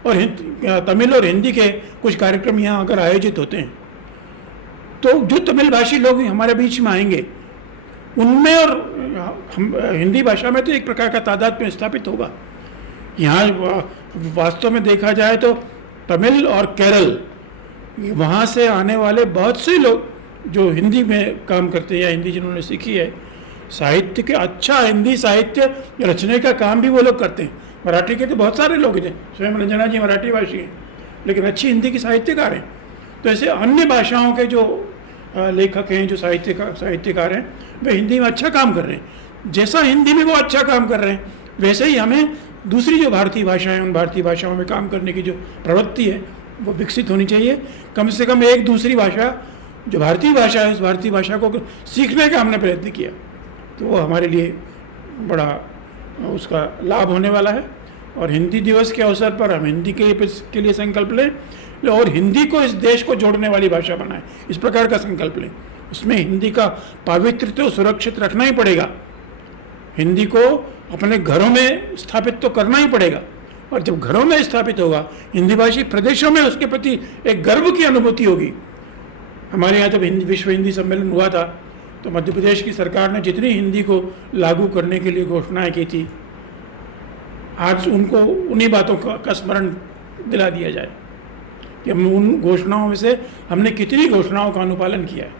और तमिल और हिंदी के कुछ कार्यक्रम यहाँ अगर आयोजित होते हैं, तो जो तमिल भाषी लोग हमारे बीच में आएंगे उनमें और हम हिंदी भाषा में तो एक प्रकार का तादाद में स्थापित होगा। यहाँ वास्तव में देखा जाए तो तमिल और केरल, वहाँ से आने वाले बहुत से लोग जो हिंदी में काम करते हैं या हिंदी जिन्होंने सीखी है, साहित्य के अच्छा हिंदी साहित्य रचने का काम भी वो लोग करते हैं। मराठी के तो बहुत सारे लोग हैं, स्वयं रंजना जी मराठी भाषी हैं, लेकिन अच्छी हिंदी की साहित्यकार हैं। तो ऐसे अन्य भाषाओं के जो लेखक हैं, जो साहित्यकार हैं, वे हिंदी में अच्छा काम कर रहे हैं। जैसा हिंदी में वो अच्छा काम कर रहे हैं, वैसे ही हमें दूसरी जो भारतीय भाषाएं, उन भारतीय भाषाओं में काम करने की जो प्रवृत्ति है वो विकसित होनी चाहिए। कम से कम एक दूसरी भाषा जो भारतीय भाषा है, उस भारतीय भाषा को सीखने का हमने प्रयत्न किया तो वो हमारे लिए बड़ा उसका लाभ होने वाला है। और हिंदी दिवस के अवसर पर हम हिंदी के लिए संकल्प लें और हिंदी को इस देश को जोड़ने वाली भाषा बनाएं, इस प्रकार का संकल्प लें। उसमें हिंदी का पावित्र्य तो सुरक्षित रखना ही पड़ेगा, हिंदी को अपने घरों में स्थापित तो करना ही पड़ेगा। और जब घरों में स्थापित होगा, हिंदी भाषी प्रदेशों में उसके प्रति एक गर्व की अनुभूति होगी। हमारे यहाँ जब विश्व हिंदी सम्मेलन हुआ था तो मध्य प्रदेश की सरकार ने जितनी हिंदी को लागू करने के लिए घोषणाएं की थी, आज उनको उन्हीं बातों का स्मरण दिला दिया जाए कि हम उन घोषणाओं में से हमने कितनी घोषणाओं का अनुपालन किया है।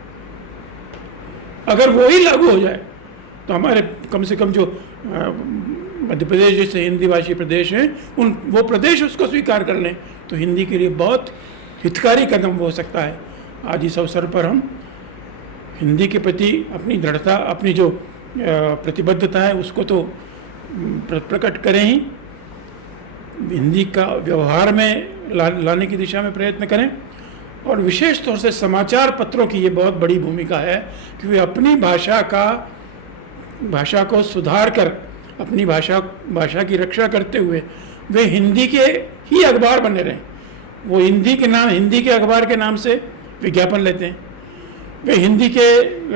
अगर वो ही लागू हो जाए तो हमारे कम से कम जो मध्य प्रदेश जैसे हिंदी भाषी प्रदेश हैं, वो प्रदेश उसको स्वीकार कर लें तो हिंदी के लिए बहुत हितकारी कदम हो सकता है। आज इस अवसर पर हम हिंदी के प्रति अपनी दृढ़ता, अपनी जो प्रतिबद्धता है उसको तो प्रकट करें ही, हिंदी का व्यवहार में लाने की दिशा में प्रयत्न करें। और विशेष तौर से समाचार पत्रों की ये बहुत बड़ी भूमिका है कि वे अपनी भाषा को सुधार कर, अपनी भाषा की रक्षा करते हुए वे हिंदी के ही अखबार बने रहें। वो हिंदी के अखबार के नाम से विज्ञापन लेते हैं, वे हिंदी के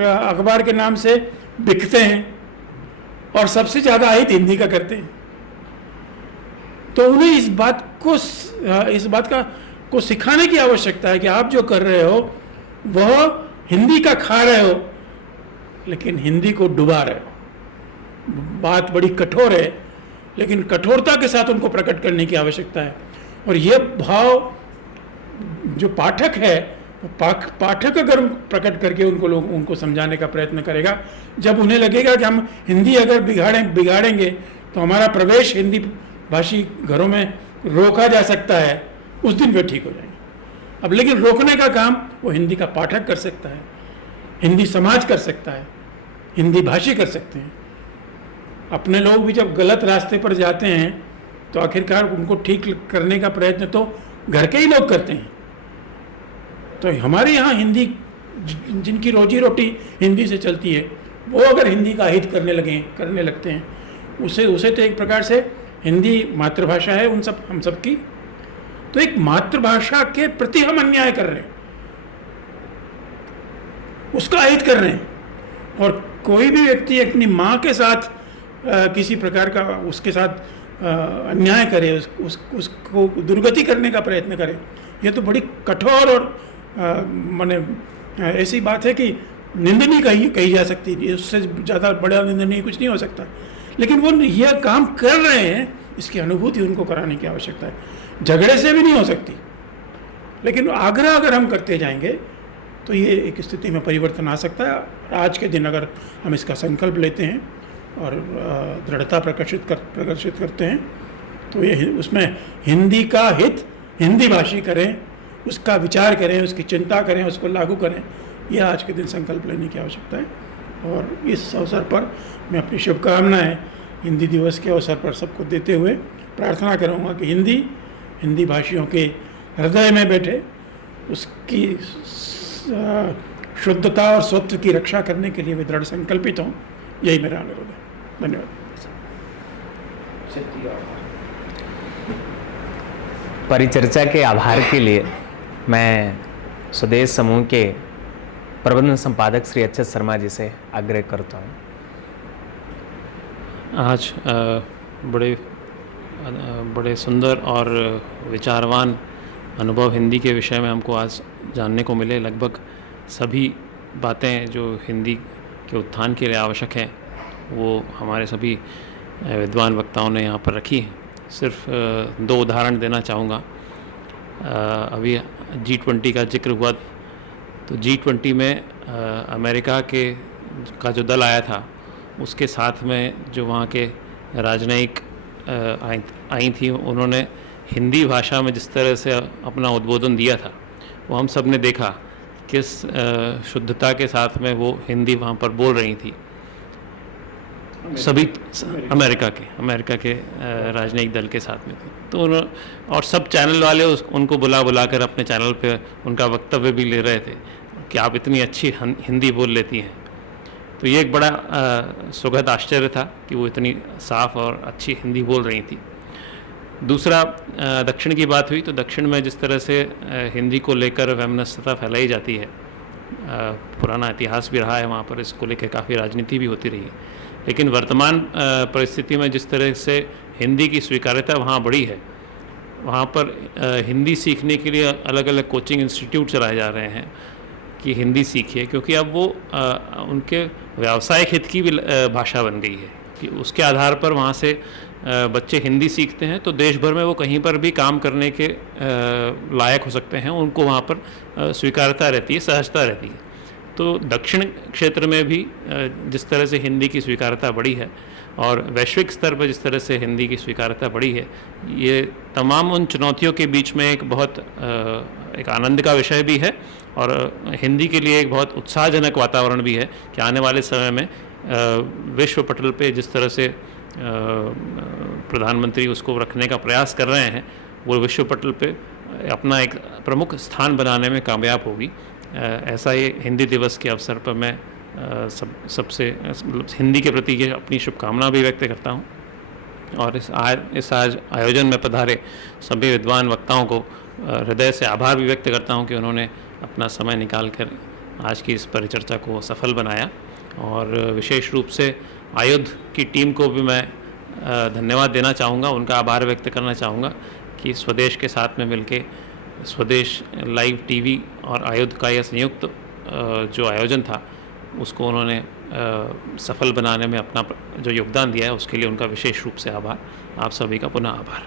अखबार के नाम से बिकते हैं और सबसे ज़्यादा हित हिंदी का करते हैं। तो उन्हें इस बात को सिखाने की आवश्यकता है कि आप जो कर रहे हो वह हिंदी का खा रहे हो, लेकिन हिंदी को डुबा रहे हो। बात बड़ी कठोर है, लेकिन कठोरता के साथ उनको प्रकट करने की आवश्यकता है। और यह भाव जो पाठक है, पाठक अगर प्रकट करके उनको समझाने का प्रयत्न करेगा, जब उन्हें लगेगा कि हम हिंदी अगर बिगाड़ेंगे तो हमारा प्रवेश हिंदी भाषी घरों में रोका जा सकता है, उस दिन वे ठीक हो जाएंगे। अब लेकिन रोकने का काम वो हिंदी का पाठक कर सकता है, हिंदी समाज कर सकता है, हिंदी भाषी कर सकते हैं। अपने लोग भी जब गलत रास्ते पर जाते हैं तो आखिरकार उनको ठीक करने का प्रयत्न तो घर के ही लोग करते हैं। तो हमारे यहाँ हिंदी, जिनकी रोजी रोटी हिंदी से चलती है, वो अगर हिंदी का हित करने लगते हैं, उसे तो एक प्रकार से हिंदी मातृभाषा है हम सब की, तो एक मातृभाषा के प्रति हम अन्याय कर रहे हैं, उसका अहित कर रहे हैं। और कोई भी व्यक्ति अपनी माँ के साथ किसी प्रकार का उसके साथ अन्याय करे, उसको दुर्गति करने का प्रयत्न करे, ये तो बड़ी कठोर और माने ऐसी बात है कि निंदनीय कही जा सकती है। उससे ज़्यादा बड़ा निंदनीय कुछ नहीं हो सकता। लेकिन वो यह काम कर रहे हैं, इसकी अनुभूति उनको कराने की आवश्यकता है। झगड़े से भी नहीं हो सकती, लेकिन आग्रह अगर हम करते जाएंगे तो ये एक स्थिति में परिवर्तन आ सकता है। आज के दिन अगर हम इसका संकल्प लेते हैं और दृढ़ता प्रदर्शित करते हैं तो ये उसमें हिंदी का हित हिंदी भाषी करें, उसका विचार करें, उसकी चिंता करें, उसको लागू करें, यह आज के दिन संकल्प लेने की आवश्यकता है। और इस अवसर पर मैं अपनी शुभकामनाएं हिंदी दिवस के अवसर पर सबको देते हुए प्रार्थना करूँगा कि हिंदी भाषियों के हृदय में बैठे, उसकी शुद्धता और स्वत्व की रक्षा करने के लिए वे दृढ़ संकल्पित हों, यही मेरा अनुरोध है। धन्यवाद। परिचर्चा के आभार के लिए मैं स्वदेश समूह के प्रबंधन संपादक श्री अक्षत शर्मा जी से आग्रह करता हूँ। आज बड़े सुंदर और विचारवान अनुभव हिंदी के विषय में हमको आज जानने को मिले। लगभग सभी बातें जो हिंदी के उत्थान के लिए आवश्यक हैं वो हमारे सभी विद्वान वक्ताओं ने यहाँ पर रखी हैं। सिर्फ 2 उदाहरण देना चाहूँगा। अभी G20 का जिक्र हुआ, तो G20 में अमेरिका का जो दल आया था उसके साथ में जो वहाँ के राजनयिक आई थी, उन्होंने हिंदी भाषा में जिस तरह से अपना उद्बोधन दिया था वो हम सब ने देखा, किस शुद्धता के साथ में वो हिंदी वहाँ पर बोल रही थी। सभी अमेरिका के राजनयिक दल के साथ में थे। तो और सब चैनल वाले उनको बुला कर अपने चैनल पे उनका वक्तव्य भी ले रहे थे कि आप इतनी अच्छी हिंदी बोल लेती हैं। तो ये एक बड़ा सुखद आश्चर्य था कि वो इतनी साफ और अच्छी हिंदी बोल रही थी। दूसरा, दक्षिण की बात हुई, तो दक्षिण में जिस तरह से हिंदी को लेकर वैमनस्यता फैलाई जाती है, पुराना इतिहास भी रहा है वहाँ पर, इसको लेकर काफ़ी राजनीति भी होती रही है। लेकिन वर्तमान परिस्थिति में जिस तरह से हिंदी की स्वीकार्यता वहाँ बढ़ी है, वहाँ पर हिंदी सीखने के लिए अलग अलग कोचिंग इंस्टीट्यूट चलाए जा रहे हैं कि हिंदी सीखिए, क्योंकि अब वो उनके व्यावसायिक हित की भी भाषा बन गई है कि उसके आधार पर वहाँ से बच्चे हिंदी सीखते हैं तो देश भर में वो कहीं पर भी काम करने के लायक हो सकते हैं, उनको वहाँ पर स्वीकार्यता रहती है, सहजता रहती है। तो दक्षिण क्षेत्र में भी जिस तरह से हिंदी की स्वीकार्यता बढ़ी है और वैश्विक स्तर पर जिस तरह से हिंदी की स्वीकार्यता बढ़ी है, ये तमाम उन चुनौतियों के बीच में एक बहुत एक आनंद का विषय भी है और हिंदी के लिए एक बहुत उत्साहजनक वातावरण भी है कि आने वाले समय में विश्व पटल पे जिस तरह से प्रधानमंत्री उसको रखने का प्रयास कर रहे हैं, वो विश्व पटल पे अपना एक प्रमुख स्थान बनाने में कामयाब होगी। ऐसा ये हिंदी दिवस के अवसर पर मैं सबसे हिंदी के प्रति ये अपनी शुभकामना भी व्यक्त करता हूँ और इस आज आयोजन में पधारे सभी विद्वान वक्ताओं को हृदय से आभार भी व्यक्त करता हूँ कि उन्होंने अपना समय निकाल कर आज की इस परिचर्चा को सफल बनाया। और विशेष रूप से आयुध की टीम को भी मैं धन्यवाद देना चाहूँगा, उनका आभार व्यक्त करना चाहूँगा कि स्वदेश के साथ में मिलके स्वदेश लाइव टीवी और आयुध का यह संयुक्त जो आयोजन था उसको उन्होंने सफल बनाने में अपना जो योगदान दिया है उसके लिए उनका विशेष रूप से आभार। आप सभी का पुनः आभार।